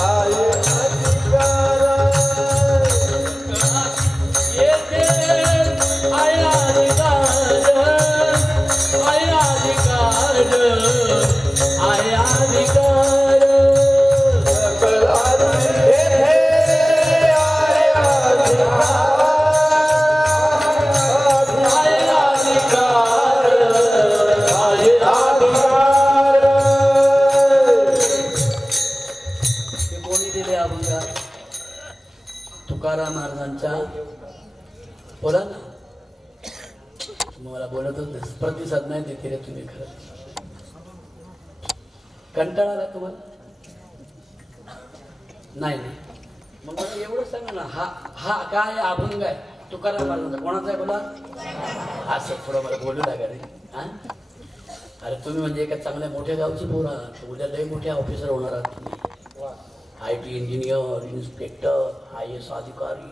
आहे अधिकार. येते आहे अधिकार, आहे अधिकार, आहे अधिकार. तुकाराम महाराजांच्या. बोला ना. मला बोलतच नाही, प्रतिसाद नाही देते रे तुम्ही. खरं कंटाळा आला तुम्हाला? नाही. मग मला एवढं सांगा ना, हा काय अभंग आहे तुकाराम महाराजांचा? कोणाचा आहे बोला? असं थोडं मला बोलू लागा रे. हा अरे तुम्ही म्हणजे एका चांगल्या मोठ्या गावची पोरं आहात. उद्या लय मोठे ऑफिसर होणार आहात तुम्ही. IT इंजिनियर, इन्स्पेक्टर, IAS अधिकारी.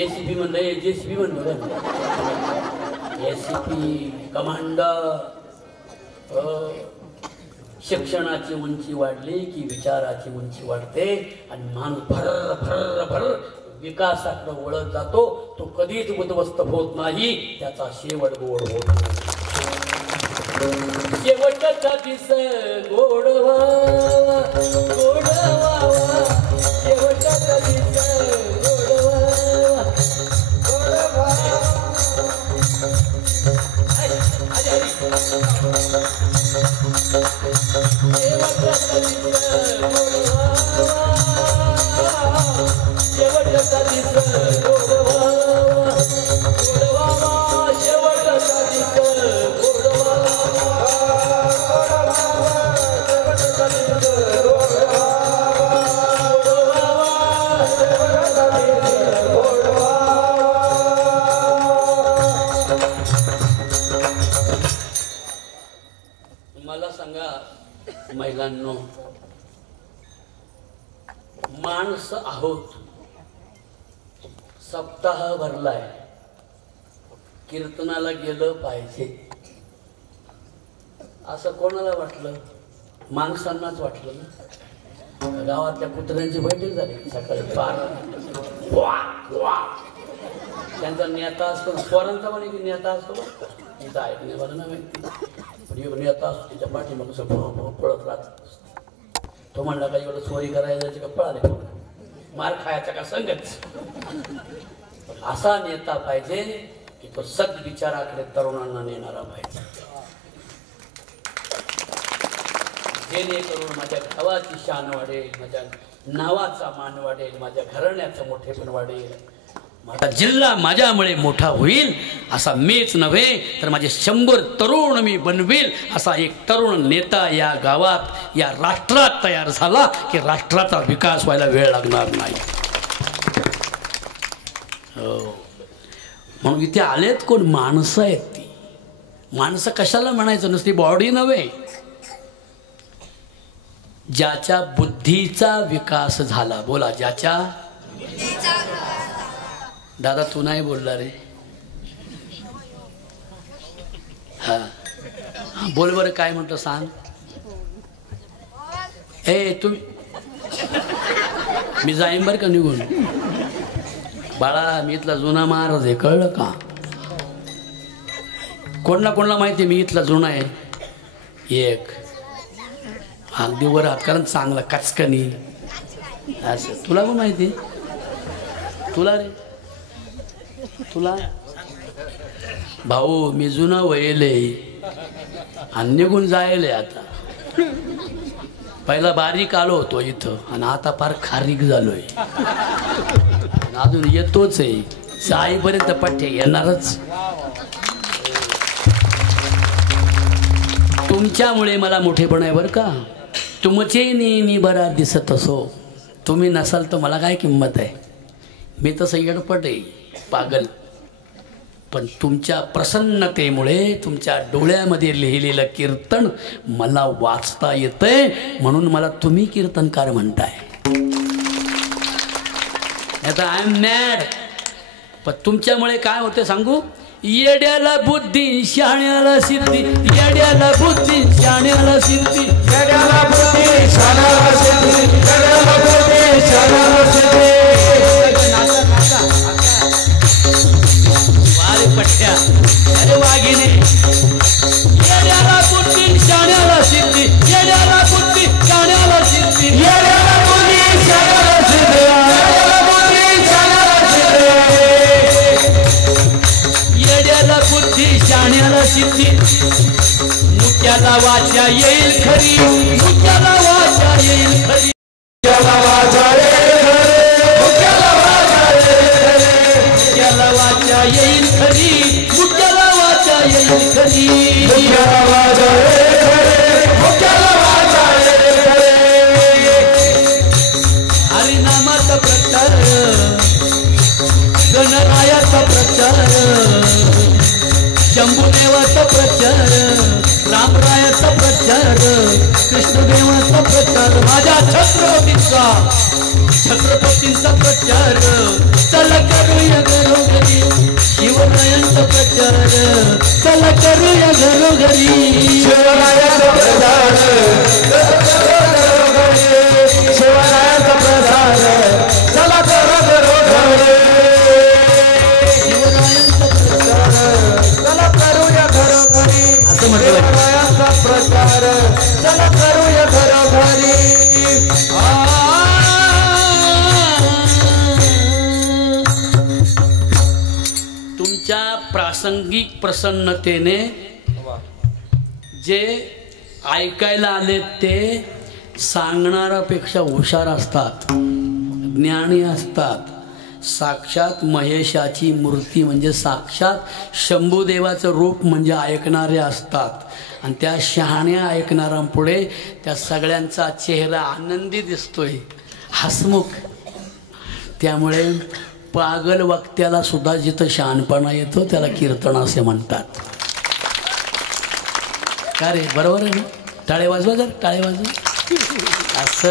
ACP म्हणलं, JCP म्हणलं, ACP कमांडर. शिक्षणाची उंची वाढली की विचाराची उंची वाढते आणि माणूस भर भर भर विकासाकडे वळत जातो. तो कधीच उद्ध्वस्त होत नाही. त्याचा शेवट गोड होत नाही. शेवटचा दिस गोडवा गोडवा, शेवटचा दिस गोडवा गोडवा. शेवटचा दिस गोडवा गोडवा, शेवटचा दिस गोडवा. मला सांगा महिलांनो, माणसं आहोत. सप्ताह भरलाय, कीर्तनाला गेलं पाहिजे असं कोणाला वाटलं? माणसांनाच वाटलं ना. गावातल्या कुत्र्यांची बैठक झाली सकाळी 12. त्यांचा नेता असतो, पोरांचा पण एक नेता असतो. तिथं ऐकणे मला ना माहिती, पण एक नेता असतो तिच्या पाठी मग पळत राहत. तो म्हणला का एवढं चोरी करायला जायचं का पळाले, मार खायचा का संगच. असा नेता पाहिजे की तो सद्विचाराकडे तरुणांना नेणारा पाहिजे. जेणेकरून माझ्या गावाची शान वाढेल, माझ्या नावाचा मान वाढेल, माझ्या घराण्याचं मोठेपण वाढेल, माझा जिल्हा माझ्यामुळे मोठा होईल. असा मीच नव्हे तर माझे 100 तरुण मी बनवेल. असा एक तरुण नेता या गावात, या राष्ट्रात तयार झाला की राष्ट्राचा विकास व्हायला वेळ लागणार नाही. हो, म्हणून इथे आलेत कोण? माणसं आहेत. ती माणसं कशाला म्हणायचं? नुसती बॉडी नव्हे, ज्याच्या बुद्धीचा विकास झाला. बोला, ज्याच्या. दादा तू नाही बोलला रे. हा बोल बरं, काय म्हणतो सांग. तुम्ही मी जाईन बरं का निघून. बाळा मी इथला जुना महाराज आहे, कळलं का? कोणला कोणला माहिती मी इथला जुना आहे? एक अगदी वर हात कारण चांगला कचकनी असं. तुला पण माहिती तुला रे तुला भाऊ मी जुना वयले आणि निघून जायले आता. पहिला बारीक आलो होतो इथं आणि आता फार खारीक झालोय. अजून येतोच आहे. साईपर्यंत पठ्ठे येणारच. तुमच्यामुळे मला मोठेपण आहे बरं का. तुमचे नेहमी बरा दिसत असो. तुम्ही नसाल तर मला काय किंमत आहे. मी तसं येडपट आहे पागल. पण तुमच्या प्रसन्नतेमुळे तुमच्या डोळ्यामध्ये लिहिलेलं कीर्तन मला वाचता येतंय म्हणून मला तुम्ही कीर्तनकार म्हणताय. आता आय एम मॅड. पण तुमच्यामुळे काय होते सांगू. येड्याला बुद्धी शहाण्याला सिद्धी. येड्याला बुद्धी शहाण्याला सिद्धी. येड्याला बुद्धी शहाण्याला सिद्धी. येड्याला बुद्धी शहाण्याला सिद्धी. वारे पठ्ठ्या अरे वाघिने. येड्याला बुद्धी शहाण्याला सिद्धी. येड्याला बुद्धी शहाण्याला सिद्धी. येड्याला बुद्धी शहाण्याला सिद्धी. येड्याला बुद्धी शहाण्याला सिद्धी. येड्याला बुद्धी शहाण्याला सिद्धी. मुक्याला वाचा येईल खरी. मुक्याला वाचा येईल खरी. मुक्याला वाचा येईल खरी. मुक्याला वाचा येईल खरी. मुक्याला वाचा येईल खरी. मुक्याला वाचा येईल खरी. मुक्याला वाचा येईल खरी. मुक्याला वाचा येईल खरी. हरिनामाचा प्रचार. गणरायाचा प्रचार. शंभूदेवाचा प्रचार. रामरायाचा प्रचार. कृष्णदेवाचा प्रचार. माझ्या छत्रपतींचा प्रचार. चला करूया घरोघरी शिवरायांचा प्रचार. चला करूया घरोघरी शिवरायांचा प्रचार. शिवरायांचा प्रचार. चला करू घरोघरी. शिवरायांचा प्रचार. चला करूया घरोघरी. असं म्हटलं. शिवरायांचा प्रचार. चला करूया घरोघरी. तुमच्या प्रासंगिक प्रसन्नतेने जे ऐकायला आले ते सांगणाऱ्यापेक्षा हुशार असतात. ज्ञानी असतात. साक्षात महेशाची मूर्ती म्हणजे साक्षात शंभूदेवाचं रूप म्हणजे ऐकणारे असतात. आणि त्या शहाण्या ऐकणाऱ्यांपुढे त्या सगळ्यांचा चेहरा आनंदी दिसतोय, हसमुख. त्यामुळे पागल वक्त्याला सुद्धा जिथं शहाणपणा येतो त्याला कीर्तन असे म्हणतात. का रे बरोबर आहे ना. टाळे वाजवा जर टाळे वाजवा. असं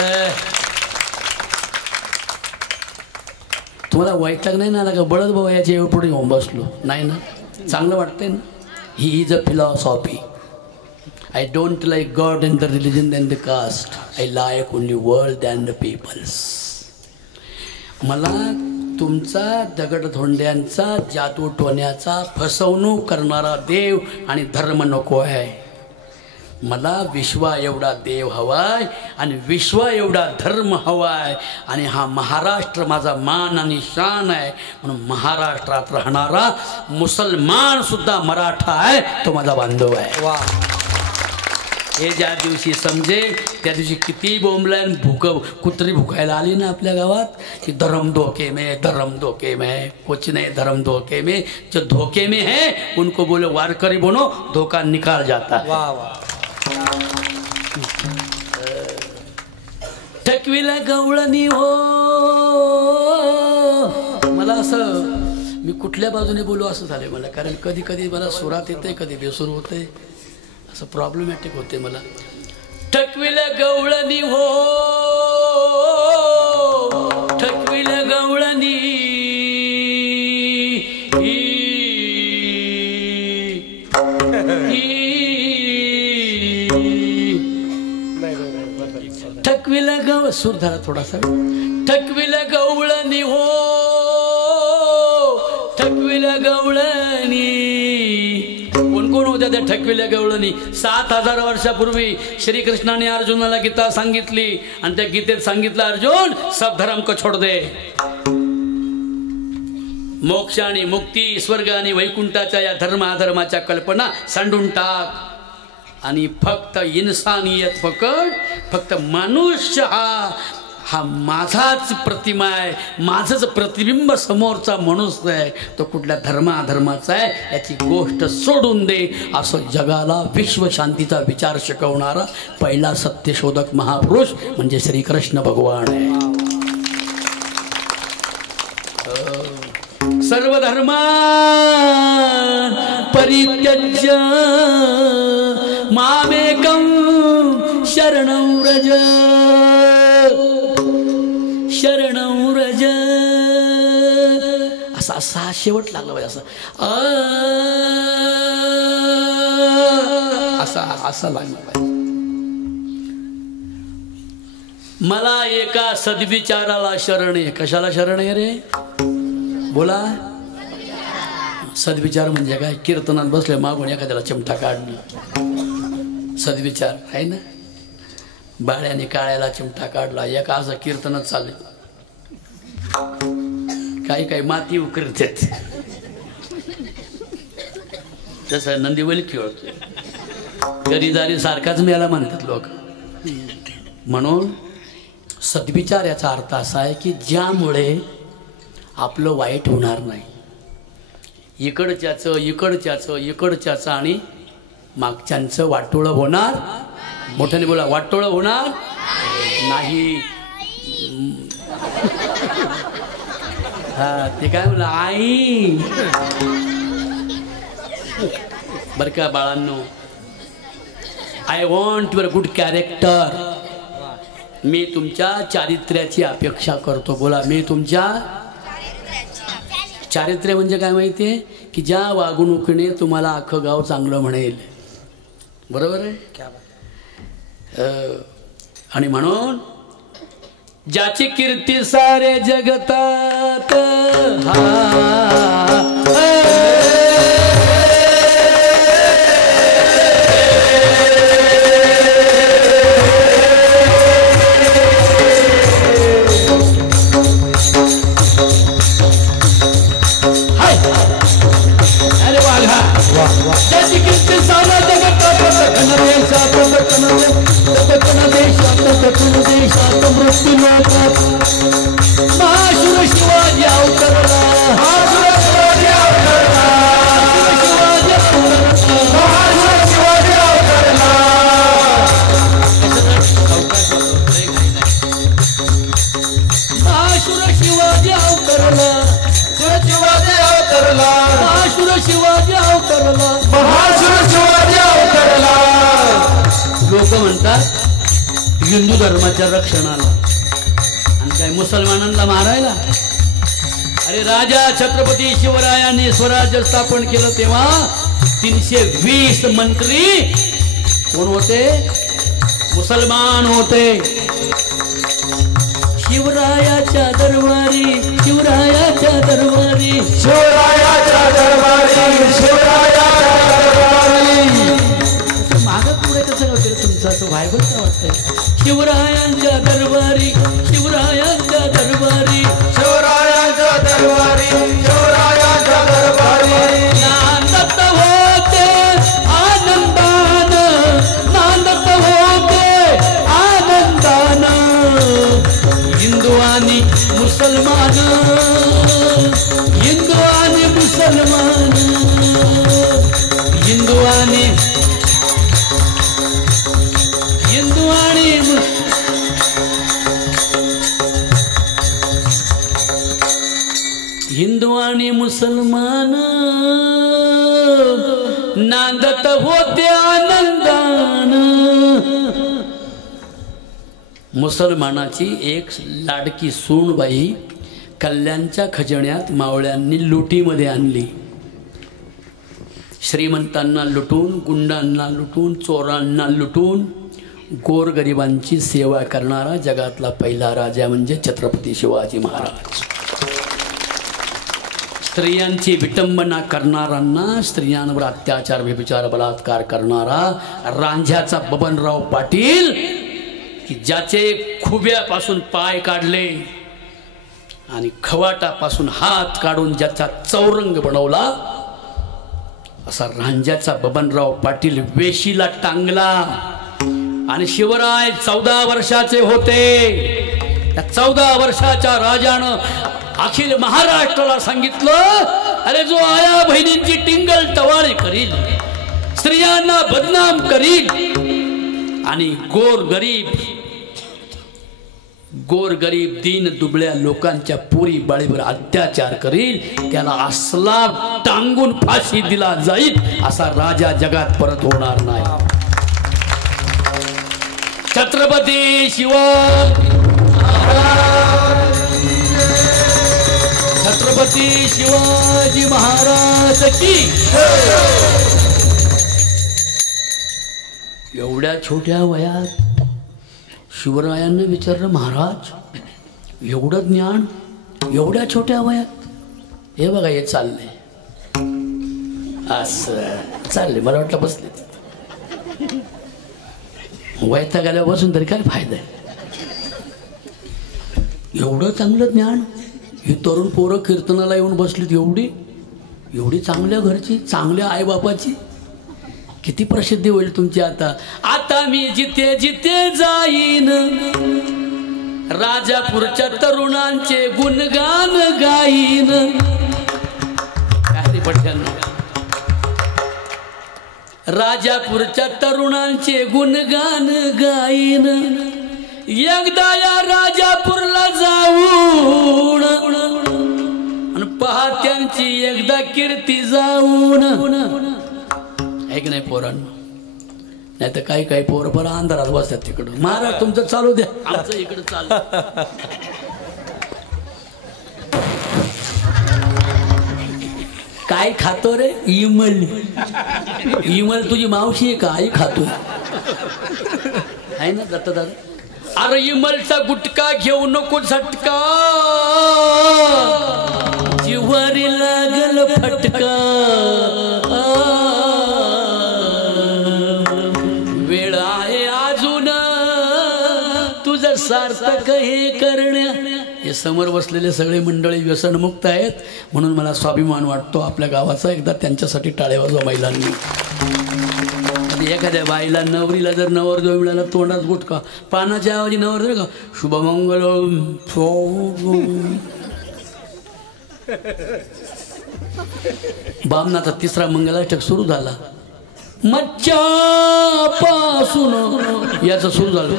तुम्हाला वैताग नाही ना का बळद बाबा याच्या एवढं पुढे होऊन बसलो नाही ना. चांगलं वाटतंय ना. ही is a philosophy. I don't like God in the religion and the caste. I like only world and the peoples. मला तुमचा दगडधोंड्यांचा, जादू टोण्याचा, फसवणूक करणारा देव आणि धर्म नको आहे. मला विश्वा एवढा देव हवाय आणि विश्वा एवढा धर्म हवाय. आणि हा महाराष्ट्र माझा मान आणि शान आहे. म्हणून महाराष्ट्रात राहणारा मुसलमान सुद्धा मराठा आहे, तो माझा बांधव आहे. वा. हे ज्या दिवशी समजेल त्या दिवशी किती बोंबलाय. कुत्री भुकायला आली ना आपल्या गावात की धर्म धोखे में, धर्म धोखे में. कुछ नहीं धर्म धोखे में. जो धोखे में है उनको बोलो वारकरी बनो, धोखा निकाल जाता. वा वा. ठकविला गवळणी हो. मला असं मी कुठल्या बाजूने बोलू असं झालंय मला. कारण कधी कधी मला सुरात येते, कधी बेसूर होते. असं प्रॉब्लेमॅटिक होते मला. ठकविला गवळणी हो. ठकविला गवळणी. ठकविला गव सूर धरा थोडासा. ठकविला गवळणी हो. ठकविला गवळणी. कोण कोण होत्या त्या ठकविल्या गवळणी? 7000 वर्षापूर्वी श्रीकृष्णाने अर्जुनाला गीता सांगितली आणि त्या गीतेत सांगितलं, अर्जुन सब धर्म को छोड़ दे. मोक्ष आणि मुक्ती, स्वर्ग आणि वैकुंठाच्या या धर्माधर्माच्या कल्पना सांडून टाक आणि फक्त इन्सानियत पकड. फक्त मनुष्य हा माझाच प्रतिमा आहे, माझंच प्रतिबिंब समोरचा मनुष्य आहे, तो कुठल्या धर्माधर्माचा आहे याची गोष्ट सोडून दे. असं जगाला विश्वशांतीचा विचार शिकवणारा पहिला सत्यशोधक महापुरुष म्हणजे श्रीकृष्ण भगवान आहे. सर्वधर्मा परित्यज्य मामेकं शरणं व्रज शरणं व्रज. असा शेवट लागला पाहिजे, असा लागला पाहिजे. मला एका सद्विचाराला शरण आहे. कशाला शरण आहे रे? बोला. सद्विचार म्हणजे काय? कीर्तनात बसले मागून एखाद्याला चिमटा काढणे सद्विचार आहे ना. बाळ्याने काळ्याला चिमटा काढला, एका असं कीर्तनात चालले, काही काही माती उकरतात, तसं नंदीवली खेळतो गरीदारी सारखाच मेला म्हणतात लोक. म्हणून सद्विचार याचा अर्थ असा आहे की ज्यामुळे आपलं वाईट होणार नाही. इकडच्याचं इकडच्याचं इकडच्याचं आणि मागच्यांचं वाटोळं होणार. मोठ्याने बोला, वाटोळं होणार नाही. हा ते काय बोला आई. बर का बाळांनो, I want your good character. मी तुमच्या चारित्र्याची अपेक्षा करतो. बोला, मी तुमच्या चारित्र्य म्हणजे काय माहिती आहे की ज्या वागणुकीने तुम्हाला अख्खं गाव चांगलं म्हणेल. बरोबर आहे. आणि म्हणून ज्याची कीर्ती सारे जगतात महाशूर शिवाजी अवतरला. लोक म्हणतात हिंदू धर्माच्या रक्षणाला आणि काय मुसलमानांना मारायला. अरे राजा छत्रपती शिवरायांनी स्वराज्य स्थापन केलं तेव्हा 320 मंत्री कोण होते? मुसलमान होते. शिवरायाच्या दरबारी शिवरायाच्या दरबारी शिवरायाच्या दरबारी शिवरायाच्या दरबारी. मागं पुढे कसं होतं तुमचं असं व्हायबल काय वाटतंय? शिवरायांच्या दरबारी शिवरायांच्या दरबारी शिवरायांच्या दरबारी शिवरायांच्या दरबारी. नांदत होते आनंदान नांदत होते आनंदान हिंदू आणि मुसलमान हिंदू आणि मुसलमान हिंदू आणि हिंदू आणि हिंदू आणि मुसलमान नांदत होते आनंदान. मुसलमानाची एक लाडकी सूनबाई कल्याणच्या खजिन्यात मावळ्यांनी लुटीमध्ये आणली. श्रीमंतांना लुटून, गुंडांना लुटून, चोरांना लुटून गोरगरिबांची सेवा करणारा जगातला पहिला राजा म्हणजे छत्रपती शिवाजी महाराज. स्त्रियांची विटंबना करणाऱ्यांना, स्त्रियांवर अत्याचार, व्यभिचार, बलात्कार करणारा रांझ्याचा बबनराव पाटील, की ज्याचे खुब्यापासून पाय काढले आणि खवाटापासून हात काढून ज्याचा चौरंग बनवला, असा रांझ्याचा बबनराव पाटील वेशीला टांगला. आणि शिवराय 14 वर्षाचे होते. त्या 14 वर्षाच्या राजानं अखिल महाराष्ट्राला सांगितलं, अरे जो आया बहिणींची टिंगल टवाळी करील, स्त्रियांना बदनाम करील आणि गोरगरीब दीन दुबळ्या लोकांच्या पोरी बाळीवर अत्याचार करील, त्याला असला टांगून फाशी दिला जाईल. असा राजा जगात परत होणार नाही. छत्रपती शिवाजी छत्रपती शिवाजी महाराज की. एवढ्या छोट्या वयात शिवरायांना विचारलं, महाराज एवढं ज्ञान एवढ्या छोट्या वयात? हे बघा हे चाललंय असं चालले. मला वाटलं बसले वैताग आल्यावर बसून तरी काय फायदा आहे? एवढं चांगलं ज्ञान. ही तरुण पोरं कीर्तनाला येऊन बसलीत, एवढी चांगल्या घरची, चांगल्या आईबापाची. किती प्रसिद्धी होईल तुमची. आता मी जिथे जिथे जाईन राजापूरच्या तरुणांचे गुणगान गाईन. काय पटकन, राजापूरच्या तरुणांचे गुणगान गाईन. एकदा या राजापूरला जाऊन आणि पहात्यांची एकदा कीर्ती जाऊन. ऐक नाही पोरांना, नाही तर काही पोरं बरं अंधारात बसतात तिकडं. महाराज तुमचं चालू द्या, आमचं इकडं चालू. काय खातो रे? इमल तुझी मावशी आहे का? आई खातो आहे ना दत्तदादा? अरे इमलचा गुटखा घेऊ नको झटका, जिव्हारी लागल फटका. वेळ आहे अजून तुझं सार्थक हे करण्या. हे समोर बसलेले सगळे मंडळी व्यसनमुक्त आहेत, म्हणून मला स्वाभिमान वाटतो आपल्या गावाचा. एकदा त्यांच्यासाठी टाळ्या वाजवा महिलांनी. एखाद्या बाईला, नवरीला जर नवरदेव मिळाला तोंडात गुटखा, पानाच्या आवाजी नवरदेव का शुभमंगल. बामनाचा 3रा मंगलाष्टक सुरू झाला. मच्छापासून याचं सुरू झालं.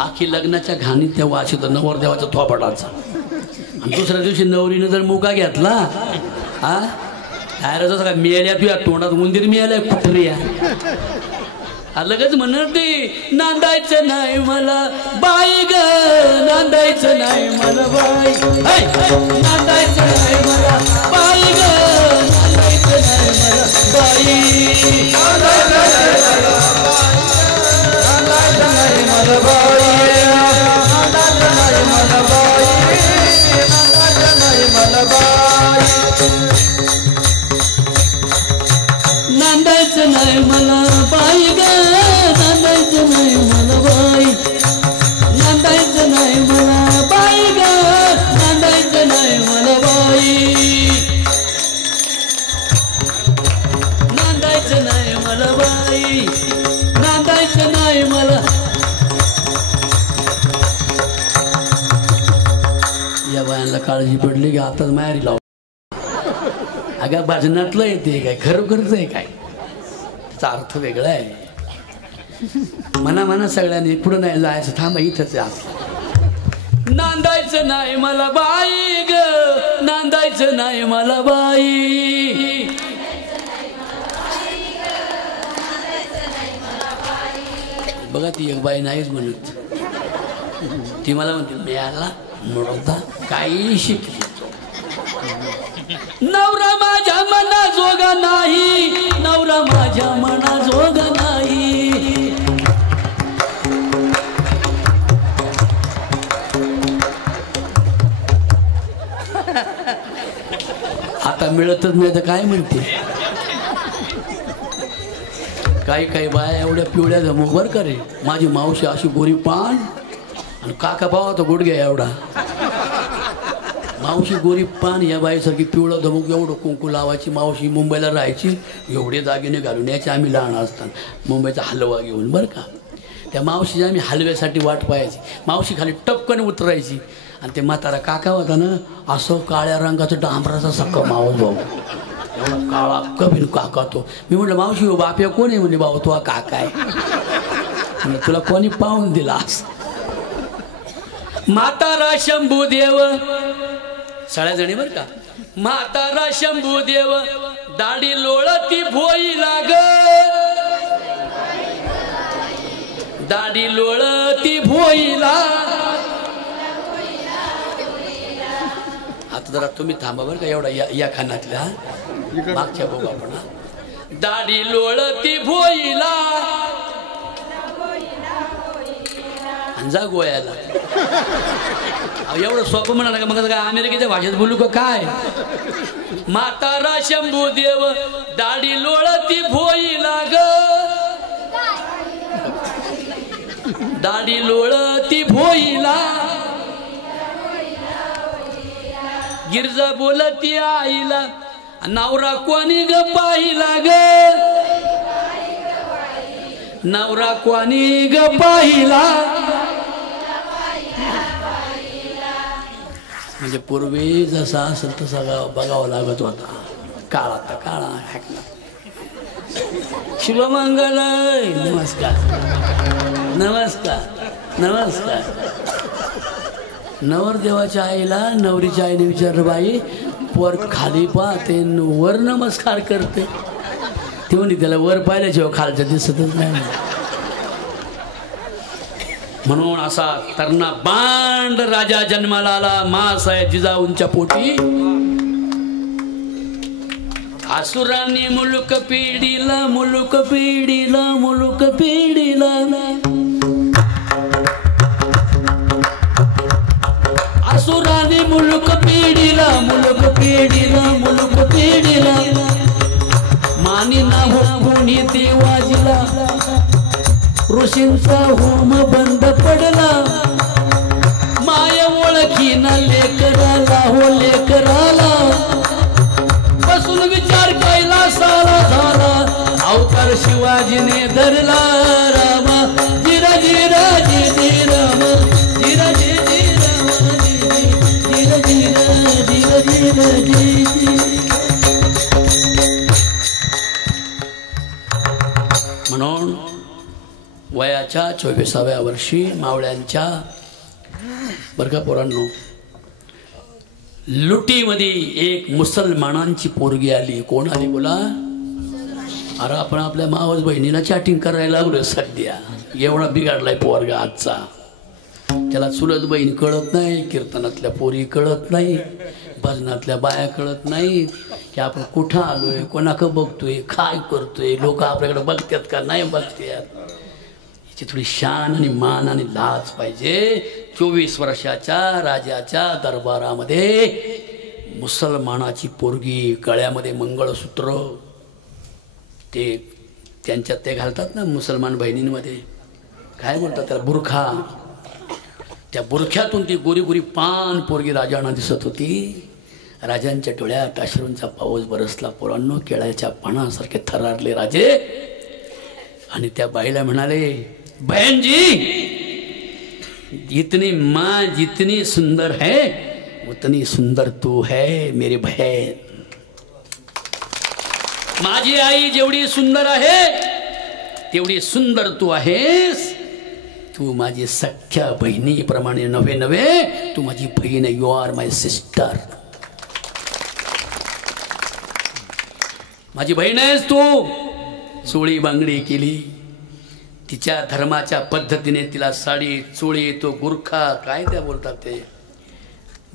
आखी लग्नाच्या घाणीत त्या वाचित नवरदेवाचा थोपाटाचा. आणि दुसऱ्या दिवशी नवरीनं जर मुका घेतला, हा अरे जसं काय मिळाल्या तुझ्या तोंडात उंदीर मिळाल्या कुठल्या. लगेच म्हणणार ते नांदायचं नाही मला बाई ग, नांदायचं नाही मला बाई, नांदायचं नाही मला बाई ग, नांदायचं नाही मला बाई, नांदायचं नाही मला बाई, नांदायचं नाही मला बाई, नांदायचं नाही मला बाई, नांदायचं नाही मला बाई ग, नांदायचं नाही मला बाई, नांदायचं नाही मला बाई ग, नांदायचं नाही मला बाई, नांदायचं नाही मला बाई, नांदायचं नाही मला. या बायांना काळजी पडली की आताच माहेरी लाव. अगं भजनातलं येते काय, खरोखरच आहे काय, त्याचा अर्थ वेगळा आहे. मना सगळ्यांनी पुढं नाही जायचं, थांबा इथंच आहे. नांदायचं नाही मला बाई ग, नांदायचं नाही मला बाई, बघा ती एक बाई नाहीच म्हणत. ती मला म्हणते मिळाला मुळता काही शिकली. नवरा माझ्या मना जोगा नाही, नवरा माझ्या मना जोगा नाही. आता मिळतच नाही तर काय म्हणते. काही काही बाया एवढ्या पिवळ्या धमक बर का रे. माझी मावशी अशी गोरी पान आणि काका भावा तो गुडघ्या एवढा. मावशी गोरी पान या बाईसारखी पिवळं धमक एवढं कुंकू लावायची. मावशी मुंबईला राहायची. एवढे दागिने घालून यायचे आम्ही लहान असताना मुंबईचा हलवा घेऊन बरं का. त्या मावशीची आम्ही हलव्यासाठी वाट पाहायची. मावशी खाली टपकन उतरायची आणि ते म्हातारा काका होता ना असं काळ्या रंगाचं डांबराचा सक्का मावस भाऊ एवढा काळा कबीर काका तो. मी म्हटलं मावशी हो बाप्या कोण आहे. म्हणजे भाऊ तो हा काका आहे. म्हणजे तुला कोणी पाहून दिलास. म्हातारा शंभूदेव सगळ्या जणी बर का. म्हातारा शंभूदेव दाढी लोळती भोई लाग. दाढी लोळती भोईला. आता जरा तुम्ही थांबा बरं का एवढा या खानातल्या मागच्या बघू आपण. दाढी लोळती भोईला आणि जा गोव्याला. एवढं सोपं म्हणा का मग काय अमेरिकेच्या भाषेत बोलू का काय. म्हातारा शंभूदेव दाढी लोळती भोईला ग. दाढी लोळती भोईला. गिरजा बोलती आईला नवरा कोणी ग पाहिला ग. नवरा कोणी ग पाहिला. म्हणजे पूर्वी जसा असेल तसा बघावं लागत होता. काळा तर काळा हॅकला. शिवमंगल नमस्कार नमस्कार नमस्कार. नवरदेवाच्या आईला नवरीच्या आईने विचारलं बाई वर खाली पाहते वर नमस्कार करते. ते म्हणे त्याला वर पाहिल्याशिवाय खालच्या दिसतच नाही. म्हणून असा तरणा बांड राजा जन्माला आला मासाहेब जिजाऊंच्या पोटी. असुरांनी मुलुक पिढीला मुलुक पिढीला मुलुक पिढीला. असुरांनी मुलुक पिढीला मुलुक पिढीला मुलुक पिढीला. मानी ना होऊन ती वाजला. ऋषींचा होम बंद पडला. माया ओळखीना लेकराला हो लेकराला. बसून विचार केला सारा झाला. अवतार शिवाजीने धरला रामा. जिरा जिरा जी राम जिरा जी जिरा जिरा जिरा जी. म्हणून वयाच्या 24व्या वर्षी मावळ्यांच्या बरं का पोरांनो लुटीमध्ये एक मुसलमानांची पोरगी आली. कोण आली बोला. अरे आपण आपल्या मावस बहिणीला चॅटिंग करायला लागलो सध्या. एवढा बिघडलाय पोरगा आजचा. त्याला चुलत बहीण कळत नाही. कीर्तनातल्या पोरी कळत नाही. भजनातल्या बाया कळत नाही की आपण कुठं आलोय कोणाक बघतोय काय करतोय. लोक आपल्याकडे बघतात का नाही बघतात. याची थोडी शान आणि मान आणि लाज पाहिजे. 24 वर्षाच्या राजाच्या दरबारामध्ये मुसलमानाची पोरगी गळ्यामध्ये मंगळसूत्र ते त्यांच्यात ते घालतात ना मुसलमान बहिणींमध्ये काय म्हणतात त्याला बुरखा. त्या बुरख्यातून ती गोरी गोरी पान पोरगी राजांना दिसत होती. राजांच्या डोळ्यात अश्रूंचा पाऊस बरसला. पोरांनो केळ्याच्या पानासारखे थरारले राजे. आणि त्या बाईला म्हणाले बहन जी जितनी माँ जितनी सुंदर है उतनी सुंदर तू है मेरी बहन. माझी आई जेवढी सुंदर आहे तेवढी सुंदर तू आहेस. तू माझी सख्या बहिणीप्रमाणे नव्हे नव्हे तू माझी बहीण. You are my sister. माझी बहीण आहेस तू. चोळी बांगडी केली. तिच्या धर्माच्या पद्धतीने तिला साडी चोळी तो बुरखा काय त्या बोलतात ते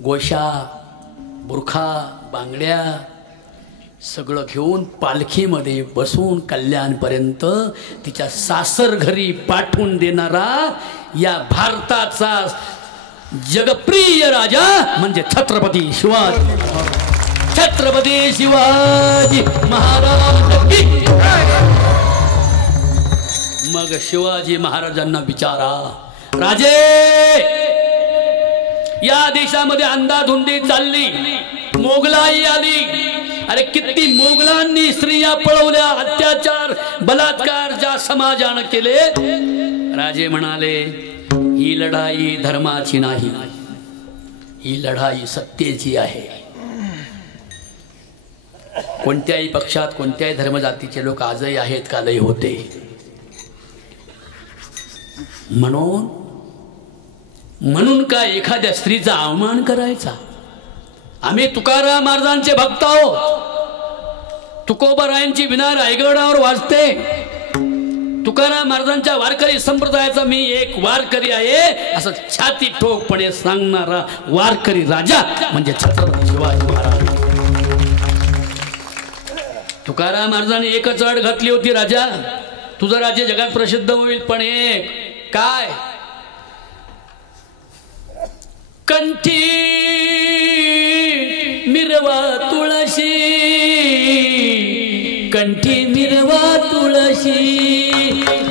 गोशा बुरखा बांगड्या सगळं घेऊन पालखीमध्ये बसून कल्याणपर्यंत तिच्या सासर घरी पाठवून देणारा या भारताचा जगप्रिय राजा म्हणजे छत्रपती शिवाजी. छत्रपती शिवाजी महाराज की. मग शिवाजी महाराजांना विचारा, राजे या देशामध्ये अंधाधुंदी चालली, मोगलाई आली. अरे किती मोगलांनी स्त्रिया पळवल्या, अत्याचार बलात्कार ज्या समाजानं केले. राजे म्हणाले, ही लढाई धर्माची नाही, ही लढाई सत्तेची आहे. कोणत्याही पक्षात कोणत्याही धर्मजातीचे लोक आजही आहेत, कालही होते. म्हणून काय एखाद्या स्त्रीचा अवमान करायचा? आम्ही तुकाराम महाराजांचे भक्त आहोत. तुकोबारायांची विना रायगडावर वाजते. तुकाराम महाराजांच्या वारकरी संप्रदायाचा मी एक वारकरी आहे असं छाती ठोकपणे सांगणारा वारकरी राजा म्हणजे छत्रपती शिवाजी महाराज. तुकाराम महाराजांनी एकच अट घातली होती, राजा तुझं राज्य जगात प्रसिद्ध होईल, पण एक काय, कंठी मिरवा तुळशी, कंठी मिरवा तुळशी.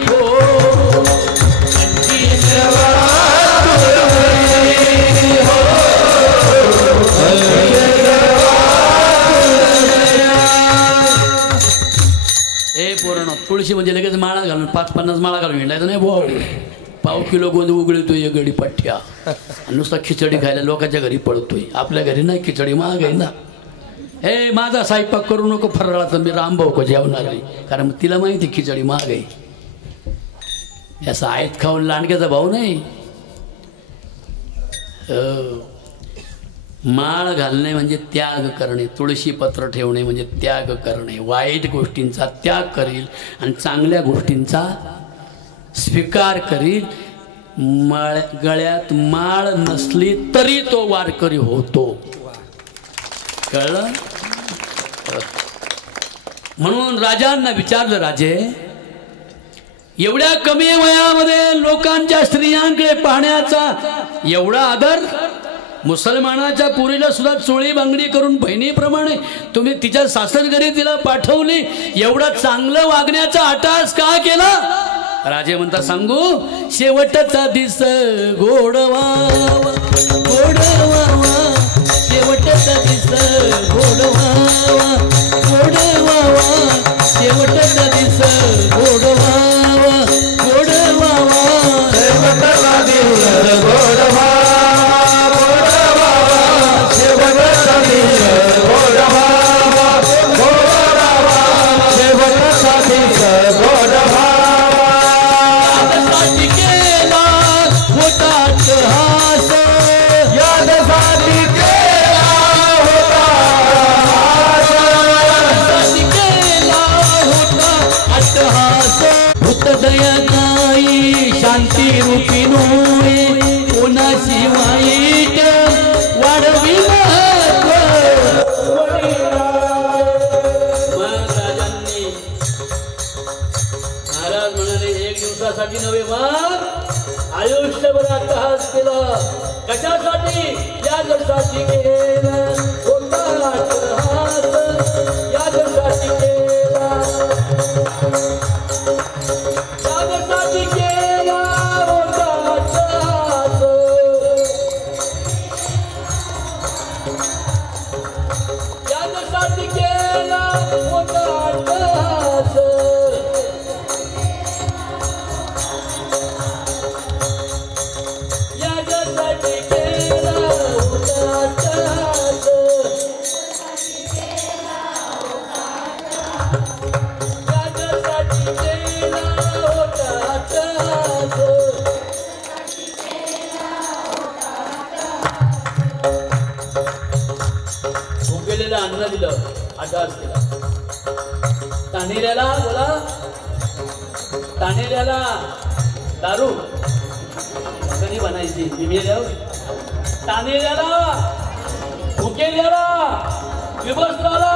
हो कंठी मिरवा तुळशी, हो हे पूर्ण तुळशी म्हणजे लगेच माळा घालून 5-50 माळा घालून हिंडायचं नाही भाऊ. पाव किलो गोंद उघडतोय एक गडी पठ्ठ्या, नुसता खिचडी खायला लोकांच्या घरी पळतोय. आपल्या घरी नाही, खिचडी महाग आहे ना. हे माझा स्वयंपाक करू नको फराळाचा, मी रामभाऊ को जेवणार नाही, कारण तिला माहिती खिचडी महाग आहे. याचा आयत खाऊन लांडग्याचा भाऊ नाही. माळ घालणे म्हणजे त्याग करणे, तुळशी पत्र ठेवणे म्हणजे त्याग करणे. वाईट गोष्टींचा त्याग करील आणि चांगल्या गोष्टींचा स्वीकार करील. गळ्यात माळ नसली तरी तो वारकरी होतो, कळलं? म्हणून राजांना विचारलं, राजे एवढ्या कमी वयामध्ये लोकांच्या स्त्रियांकडे पाहण्याचा एवढा आदर, मुसलमानाच्या पुरीला सुद्धा चोळी बांगडी करून बहिणीप्रमाणे तुम्ही तिच्या सासरघरी तिला पाठवली, एवढा चांगलं वागण्याचा आटास का केला? राजे म्हणता, सांगू शेवटचा दिस गोडवावा, गोडवावा शेवटचा दिस गोडवावा, गोडवावा शेवटचा दिस गोडवावा, गोडवावा शेवटचा दिस गोडवावा, गोडवावा शेवटचा दिस गोडवावा, गोडवावा शेवटचा दिस गोडवावा. शांती रूपी नोये कोणाशी वाईट वाढवी महत्व. महाराजांनी महाराज म्हणाले, एक दिवसासाठी नव्हे मग आयुष्यभर अट्टहास केला. कशासाठी? यासाठी केला होता अट्टहास, यासाठी केला, यासाठी केला होता अट्टहास, यासाठी केला होता अट्टहास. यासाठी केला होता अट्टहास, भुकेलेला अन्न दिलं, अट्टहास केला. तान्हेऱ्याला बोला, तान्हेऱ्याला दारू कधी बनायची निमेल्यावर, तान्हेऱ्याला भुकेल्याला विभस्त्राला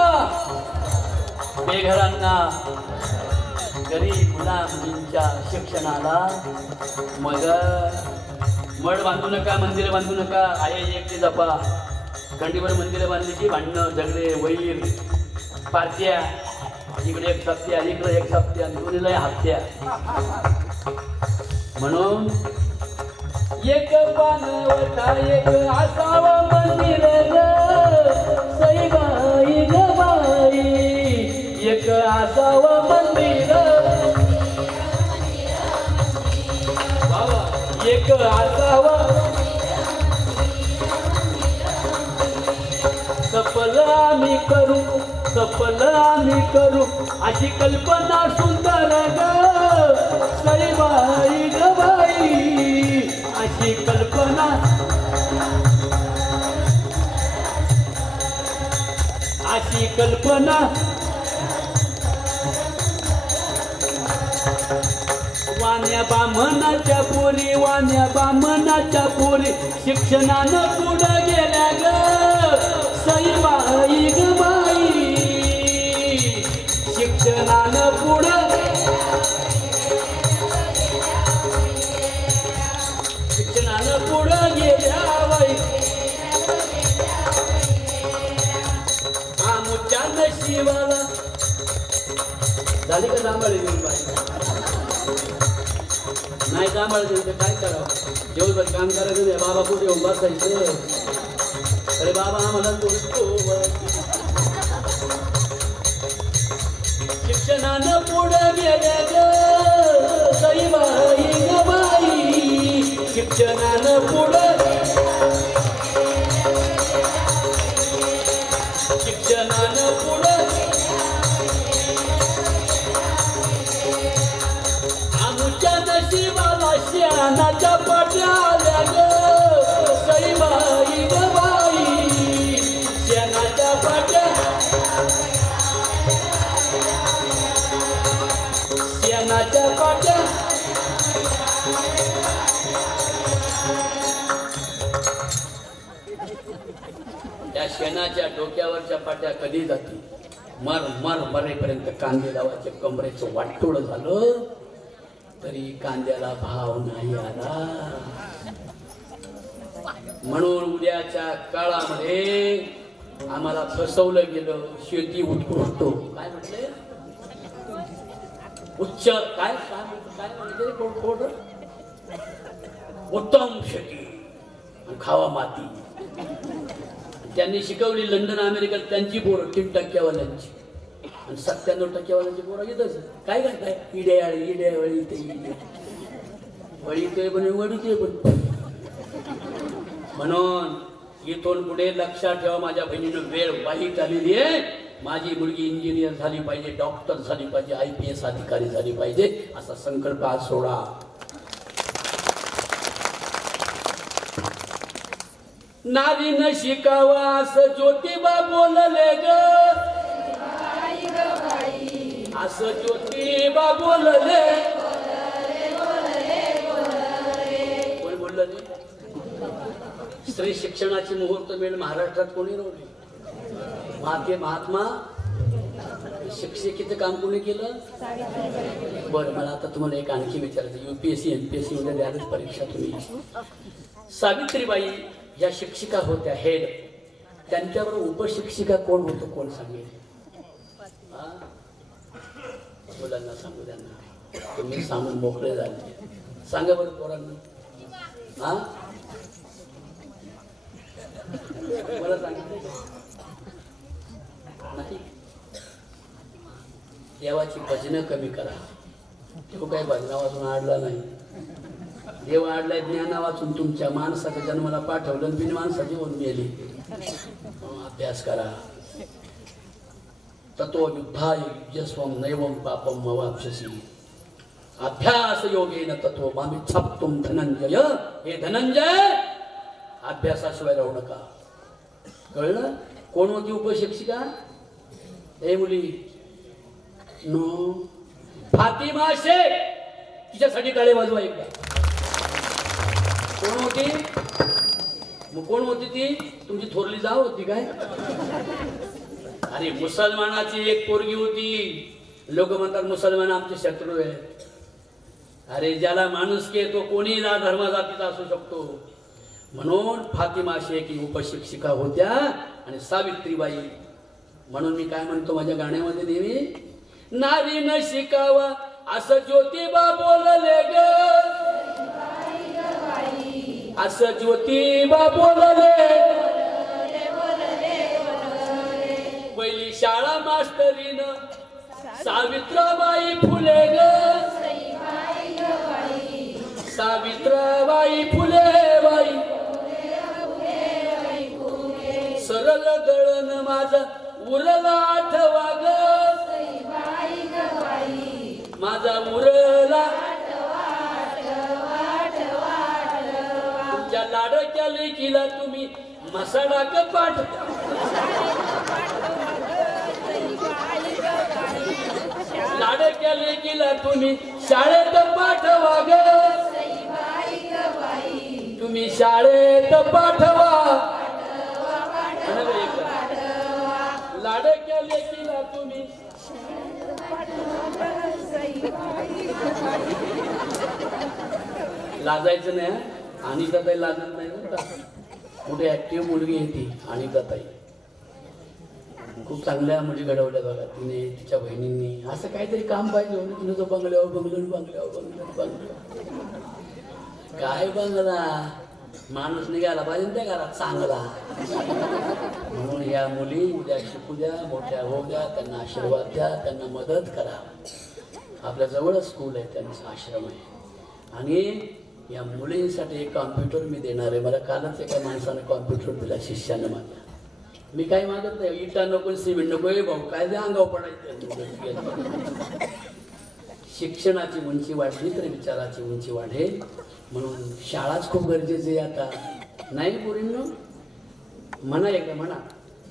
बेघरांना गरीब मुला मुलींच्या शिक्षणाला मग मठ बांधू नका, मंदिर बांधू नका, आहे एकटे जपा. खंडीवर मंदिरं बांधली की भांडणं झगडे वैर पार्ट्या, इकडे एक सत्या इकडे एक सत्या दोन्हीला हत्या. म्हणून एक पानवटा एक असावं मंदिर ग सईबाई ग बाई, एक असावं मंदिर एक असावं. सफल आम्ही करू सफल आम्ही करू अशी कल्पना सुंदर ग सईबाई ग बाई, अशी कल्पना अशी कल्पना. वाण्या बामणाच्या पोरी वाण्या बामणाच्या पोरी शिक्षणानं पुढं गेल्या ग सईबाई ग बाई, शिक्षणानं पुढं शिक्षणानं पुढं गेल्या बाई. आमुच्या नशिबाला झाली का सांभाळली बाई नाही सांभाळायचं तर काय करावं. दिवसभर काम करायचं नाही बाबा कुठे येऊन बसायचं. अरे बाबा आम्हाला शिक्षणानं पुढं गेल्या ग सईबाई ग बाई, शिक्षणानं पुढं शिक्षणानं पुढं. आमच्या नशिबाला शहाणाच्या पाट्या आल्या ग सईबाई ग बाई, शहाणाच्या पाट्या शहाणाच्या पाट्या. त्या शेणाच्या डोक्यावरच्या पाट्या कधी जातील. मर मर मरेपर्यंत कांदे लावायचे कमरेचं वाटोळं झालं तरी कांद्याला भाव नाही आला. म्हणून उद्याच्या काळामध्ये आम्हाला फसवलं गेलं. शेती उत्कृष्ट काय म्हटले उच्च काय काय म्हणजे उत्तम शेती खावा माती. त्यांनी शिकवली लंडन अमेरिकेत त्यांची पोरं 3% वाल्यांची आणि 97% वाल्यांची पोरं येतच काय करताय इड्या इड्या वळी ते वळी ते पण वळी ते पण. म्हणून इथून पुढे लक्षात ठेवा माझ्या बहिणीनं वेळ वाईट आलेली आहे. माझी मुलगी इंजिनियर झाली पाहिजे, डॉक्टर झाली पाहिजे, IPS अधिकारी झाली पाहिजे असा संकल्प आज सोडा. नारीनं शिकावा असं ज्योतिबा बोलले ग असं ज्योतिबा बोलले. कोणी बोललं ते स्त्री शिक्षणाची मुहूर्त वेळ महाराष्ट्रात कोणी रोवली. महात्मा शिक्षिकेचं काम कोणी केलं. बरं मला आता तुम्हाला एक आणखी विचारायचं. UPSC NPSC मध्ये द्यायलाच परीक्षा तुम्ही. सावित्रीबाई या शिक्षिका होत्या हेड, त्यांच्याबरोबर उपशिक्षिका कोण होतो कोण सांगेल. मुलांना सांगू त्यांना तुम्ही सांगून मोकळे झाले. सांगा बरं पोरांना. हा मला सांगितलं नाही. देवाची भजनं कमी करा. तो काही भजना वाचून आडला नाही. देव आडलाय ज्ञाना वाचून तुमच्या माणसाच्या जन्माला पाठवलं बिन माणसाची होऊन गेली. अभ्यास करा. तत्व युद्धाय यस्वम नैवम पापम मवाप्स्यसि. अभ्यास योगेन तत्व मामी छप्तुम धनंजय. हे धनंजय अभ्यासाशिवाय राहू नका. कळलं. कोण होती उपशिक्षिका. हे मुली नो फातिमा शेख. तिच्यासाठी टाळे वाजवा एकदा. कोण होती मग कोण होती ती. तुमची थोरली जाव होती काय. अरे मुसलमानाची एक पोरगी होती. लोक म्हणतात मुसलमान आमचे शत्रू आहे. अरे ज्याला माणुसकी तो कोणी धर्म जातीचा असू शकतो. म्हणून फातिमा शेख ही उपशिक्षिका होत्या आणि सावित्रीबाई. म्हणून मी काय म्हणतो माझ्या गाण्यामध्ये नेहमी, नारी न शिकावा असं ज्योतिबा बोलले ग, असं ज्योतिबा बोलले. पहिली शाळा मास्तरीनं सावित्राबाई फुले ग, सावित्राबाई फुले बाई. सरळ दळण माझा उरला आठवा ग, माझा उरला. तुमच्या लाडक्या लेकीला तुम्ही मसाला कपाट, लाडक्या लेकीला तुम्ही शाळेत पाठवा ग, तुम्ही शाळेत पाठवा. लाडक्या लेकीला तुम्ही लाजायचं नाही. अनिता ताई लाजत नाही ना, कुठे ऍक्टिव्ह मुलगी आहे ती अनिता ताई. खूप चांगल्या मुली घडवल्या बघा तिने, तिच्या बहिणींनी. असं काहीतरी काम पाहिजे होतं. तिने तो बंगल्यावर बंगलं बंगल्यावर बंगलं बंगलं काय बंगला, माणूस निघायला पाहिजे त्या घरात चांगला. म्हणून या मुली उद्या शिकू द्या, मोठ्या होऊ द्या, त्यांना आशीर्वाद द्या, त्यांना मदत करा. आपल्या जवळच स्कूल आहे, त्यांचा आश्रम आहे. आणि या मुलींसाठी एक कॉम्प्युटर मी देणार आहे. मला कालच एका माणसाने कॉम्प्युटर दिला शिष्यानं माझ्या. मी काही मागत नाही, इटा नको सिमेंट नको, हे भाऊ काय द्या अंगावर पडायचं. शिक्षणाची उंची वाढली तर विचाराची उंची वाढेल. म्हणून शाळाच खूप गरजेची आहे आता. नाही पोरींनो, म्हणा एकदा म्हणा,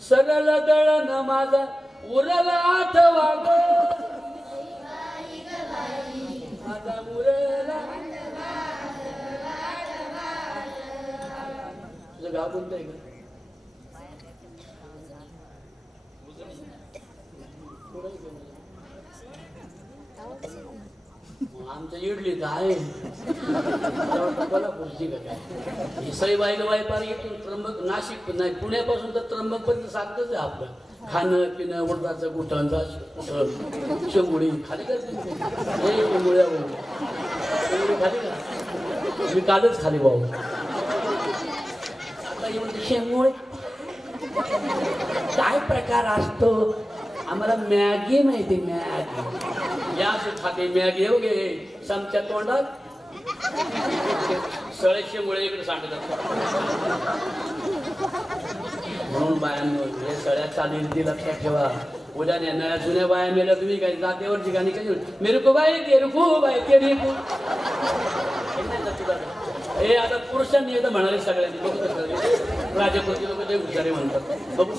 सरळ दळण माझा उरला आठवा ग, माझा उरला. तुझं गाव कोणतं आहे का? आमचं इडली आहे कोल्हापूरची का काय. ही सईबाईला वायपार येतो त्र्यंबक, नाशिक नाही पुण्यापासून तर त्र्यंबकपर्यंत सारखंच आहे आपलं. खाणं पिणं, उडदाचं कुठं कुठं शेंगुडी खाली करते. शेंगुड्या शेंगुडी खाली का? मी कालच खाली भाऊ. आता म्हणते शेंगुळे काय प्रकार असतो आम्हाला मॅगी माहिती. मॅगी या खाते मॅगी हो गे समच्या तोंडात सळे शेंगुळे इकडे सांगतात. म्हणून बायांनो हे सगळ्या चालीरीती लक्षात ठेवा. उद्या नया जुन्या बाया मेल्या तुम्ही काही जातेवर ठिकाणी काही मेरे को बाई ते रुकू बाई ते रिकू. हे आता पुरुषांनी एकदा म्हणाले सगळ्यांनी बघू राजापूरची लोक ते हुशारे म्हणतात. बघू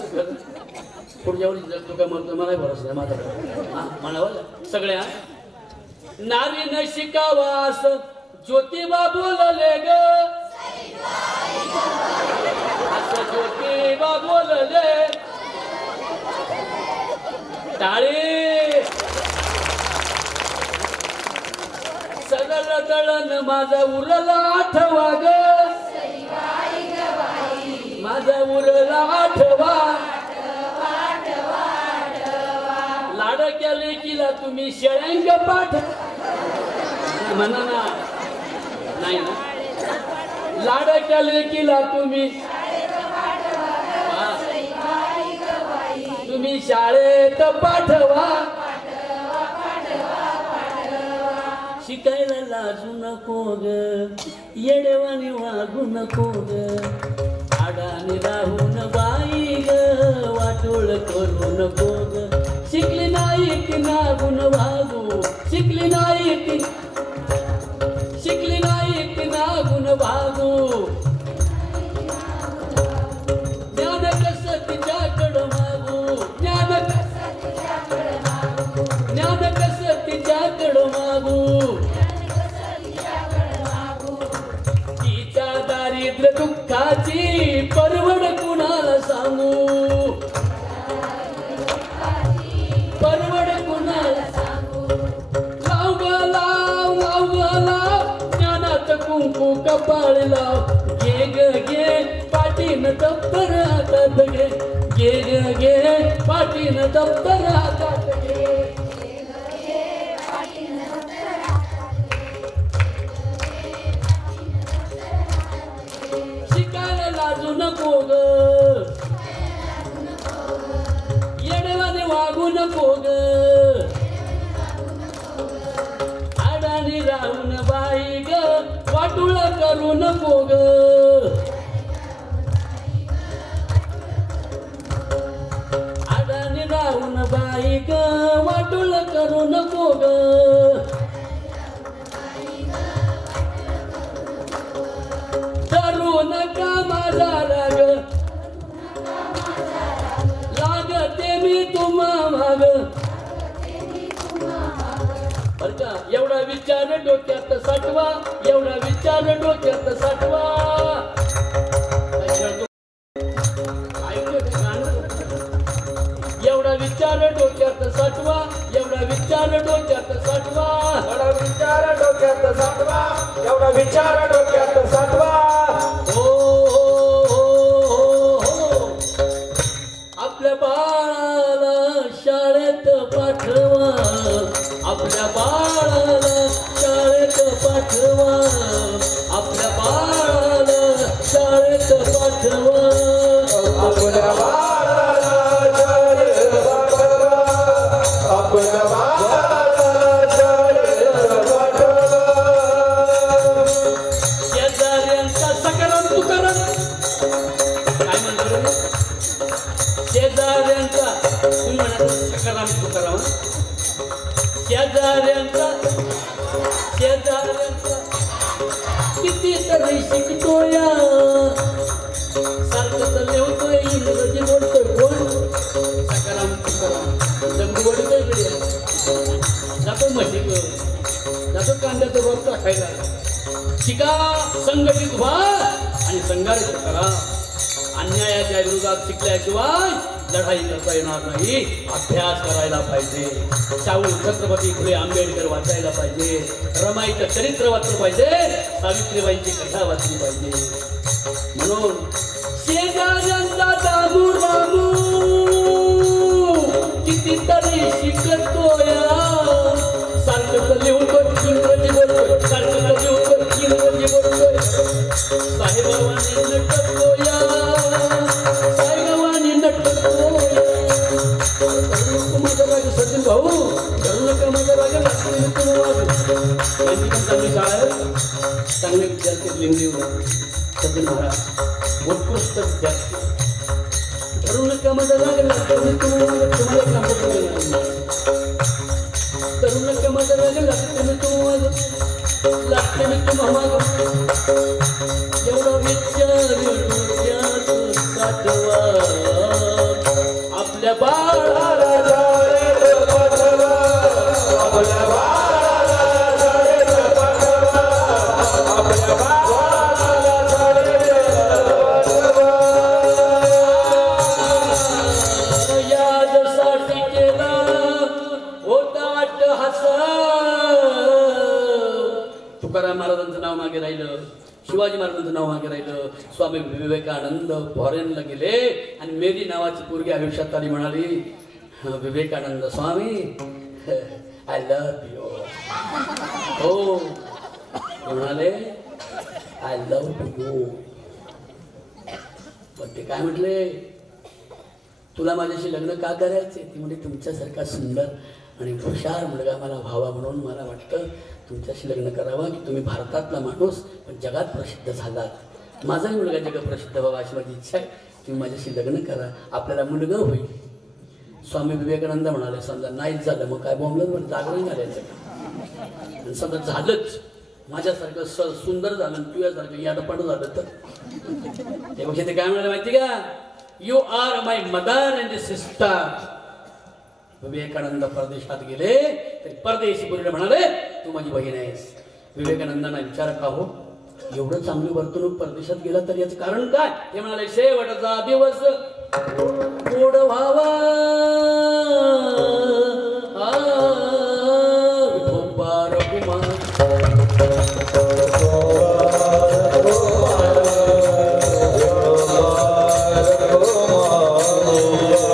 पुढच्या वर्षी जगतो काय म्हणतो मलाही भरोसा नाही माझा. म्हणावं सगळ्या नारी न शिकावा असं ज्योतिबा बोलले ग, असं ज्योतिबा बोलले. टाळी. सरळ दळण माझा उरला आठवा ग, माझा उरला आठवा. लाडक्या लेकीला तुम्ही शेळ्यांग पाठ म्हणा ना. नाही ना, लाडक्या लेकीला तुम्ही तुम्ही शाळेत पाठवा. शिकायला लाजू नको ग, येडेवानी वागू नको ग, आडाने राहून बाई ग, वाटोळ करू नको ग. शिकली नाही की नागून वागू, शिकली नाही की नागून वागू. ज्ञान कसं तिच्याकडं मागू, ज्ञान कसं तिच्याकडं मागू. तिच्या दारिद्र्य दुःखाची परवड कुणाला सांगू, परवड कुणाला सांगू. लाव ग लाव घे पाठीन दप्तर हातात घे शिकायला लाजू नको ग येडेवाने वागू नको ग अडाणी राहून बाई ग वाटुळ करू नको ग अडाणी राहून बाई ग वाटुळ करू नको ग धरू नका माझा राग लागते मी तुम्हा माग बर का एवढा विचार डोक्यात साठवा एवढा विचार डोक्यात साठवा एवढा विचार डोक्यात साठवा एवढा विचार डोक्यात साठवा एवढा विचार डोक्यात साठवा एवढा विचार डोक्यात साठवा हो आपल्या बाळाला शाळेत पाठवा आपल्या बाळाला शाळेत पाठवा आपल्या बाळाला शाळेत पाठवा आपल्या बाळाला शाळेत पाठवा आपल्या बाळाला शाळेत पाठवा शेजाऱ्यांचा सकाराम तुकाराम काय म्हणतो शेजाऱ्यांचा तुम्ही म्हणा सकाराम तुकाराम शेजाऱ्यांचा किती तरी शिकतोय सारखं तर लिहतोय इंग्रजी बोलतोय कोण सकाराम तुकाराम जमू बोलतोय इकडे जातो म्हशीक जातो कांद्याचं रोप टाकायला शिका संघटित व्हा आणि संघर्ष करा अन्यायाच्या विरोधात शिकल्याशिवाय लढाई करता येणार नाही अभ्यास करायला पाहिजे शाहू छत्रपती फुले आंबेडकर वाचायला पाहिजे रमाईचं चरित्र वाचलं पाहिजे सावित्रीबाईंची कथा वाचली पाहिजे म्हणून शेजाऱ्यांचा दामू रामू कितीतरी शिकतोय सारखं तर लिहून इंग्रजी बोलतोय सारखं तर लिहून इंग्रजी बोलतोय साहेबांनी नटतोय साहेबांनी नटतोय माझा राग सचिन भाऊ करू नका माझा राग लागतो त्यांची पण चांगली शाळा आहे चांगले विद्यार्थी लिंगली सचिन महाराज उत्कृष्ट विद्यार्थी करू नका माझा राग लागतो तुम्हाला काम करू नका माझा राग लागतो मी तुम्हाला लागते मी तुम्हाला एवढा विचार डोक्यात साठवा आपल्या बाळाला शाळेत पाठवा आपल्या बाळाला शाळेत पाठवा आपल्या बाळाला शाळेत पाठवा यादसाठी केला होता हस तुकाराम महाराजांचं नाव मागे राहिलं शिवाजी महाराजांचं नाव मागे राहिलं स्वामी विवेकानंद फॉरेनला गेले आणि मेरी नावाची पोरगी आयुष्यात आली म्हणाली Vivekananda Swami I love you हो म्हणाले आय लव्ह यू पण ते काय म्हटले तुला माझ्याशी लग्न का करायचे ती म्हणजे तुमच्यासारखा सुंदर आणि हुशार मुलगा मला व्हावा म्हणून मला वाटतं तुमच्याशी लग्न करावं की तुम्ही भारतातला माणूस पण जगात प्रसिद्ध झालात माझाही मुलगा जग प्रसिद्ध व्हावा अशी माझी इच्छा आहे तुम्ही माझ्याशी लग्न करा आपल्याला मुलगा होईल स्वामी विवेकानंद म्हणाले समजा नाहीच झालं मग काय बोंबलं पण जागरण घालायचं आणि समजा झालंच माझ्यासारखं सुंदर झालं तुझ्यासारखं याडपाड झालं तर त्यापेक्षा ते काय म्हणाले माहिती का you are my mother and sister Vivekananda परदेशात गेले तरी परदेशी बोलले म्हणाले तू माझी बहीण आहेस विवेकानंदांना विचार का हो एवढं चांगली वर्तणूक परदेशात गेला तर याचं कारण काय ते म्हणाले शेवटचा दिवस गोड व्हावा विठोबा रघुमार Oh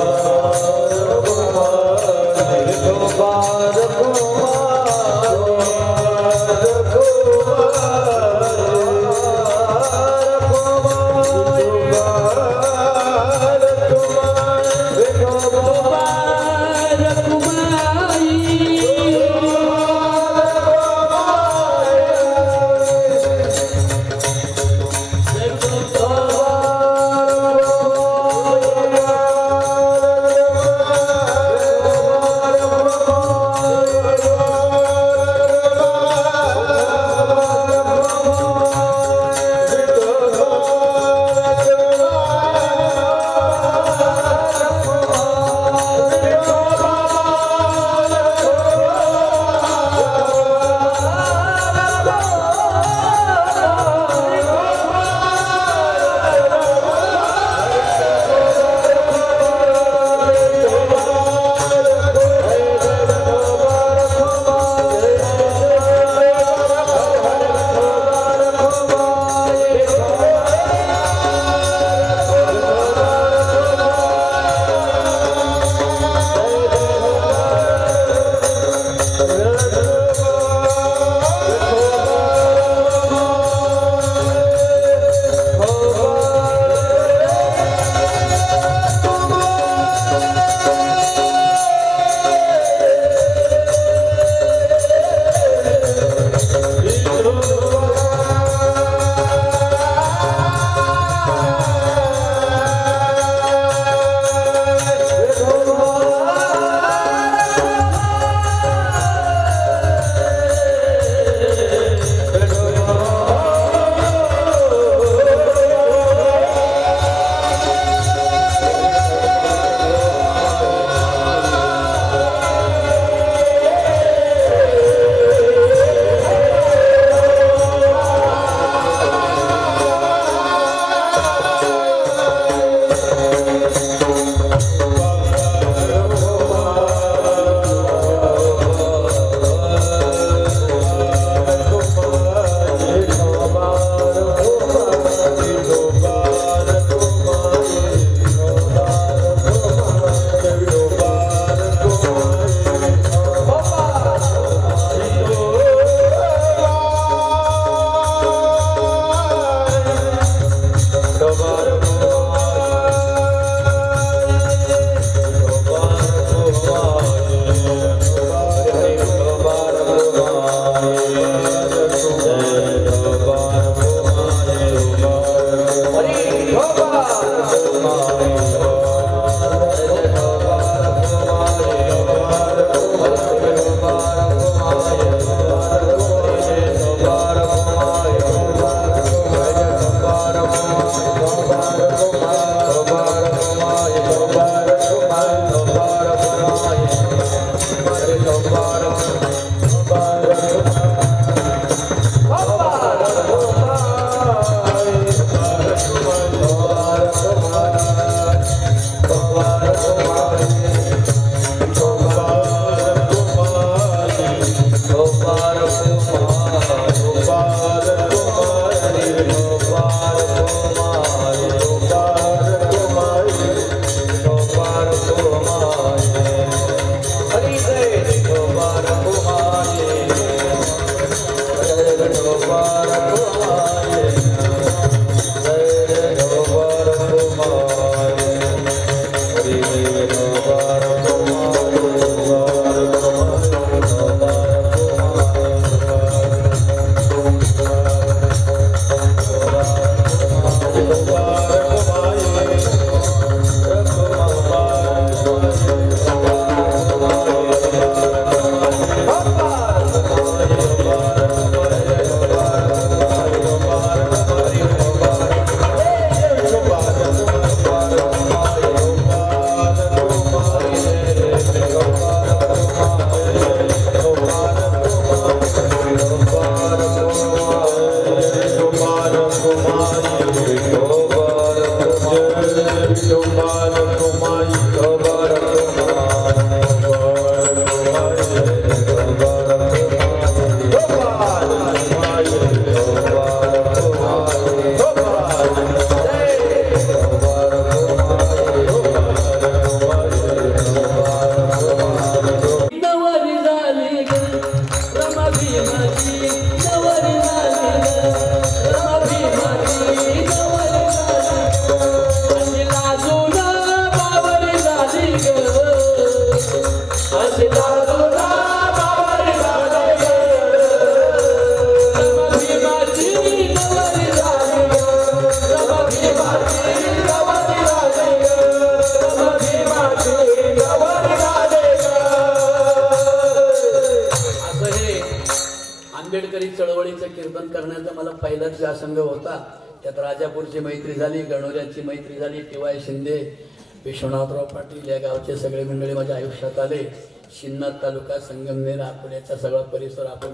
करण्याचा मला पहिलाच व्यासंग होता. त्यात राजापूरची मैत्री झाली, गणोऱ्याची मैत्री झाली, टी.वाय. शिंदे, विश्वनाथराव पाटील या गावचे सगळे मंडळी माझ्या आयुष्यात आले. शिन्नर तालुका, संगमनेर, आकुर्डीचा सगळा परिसर आपण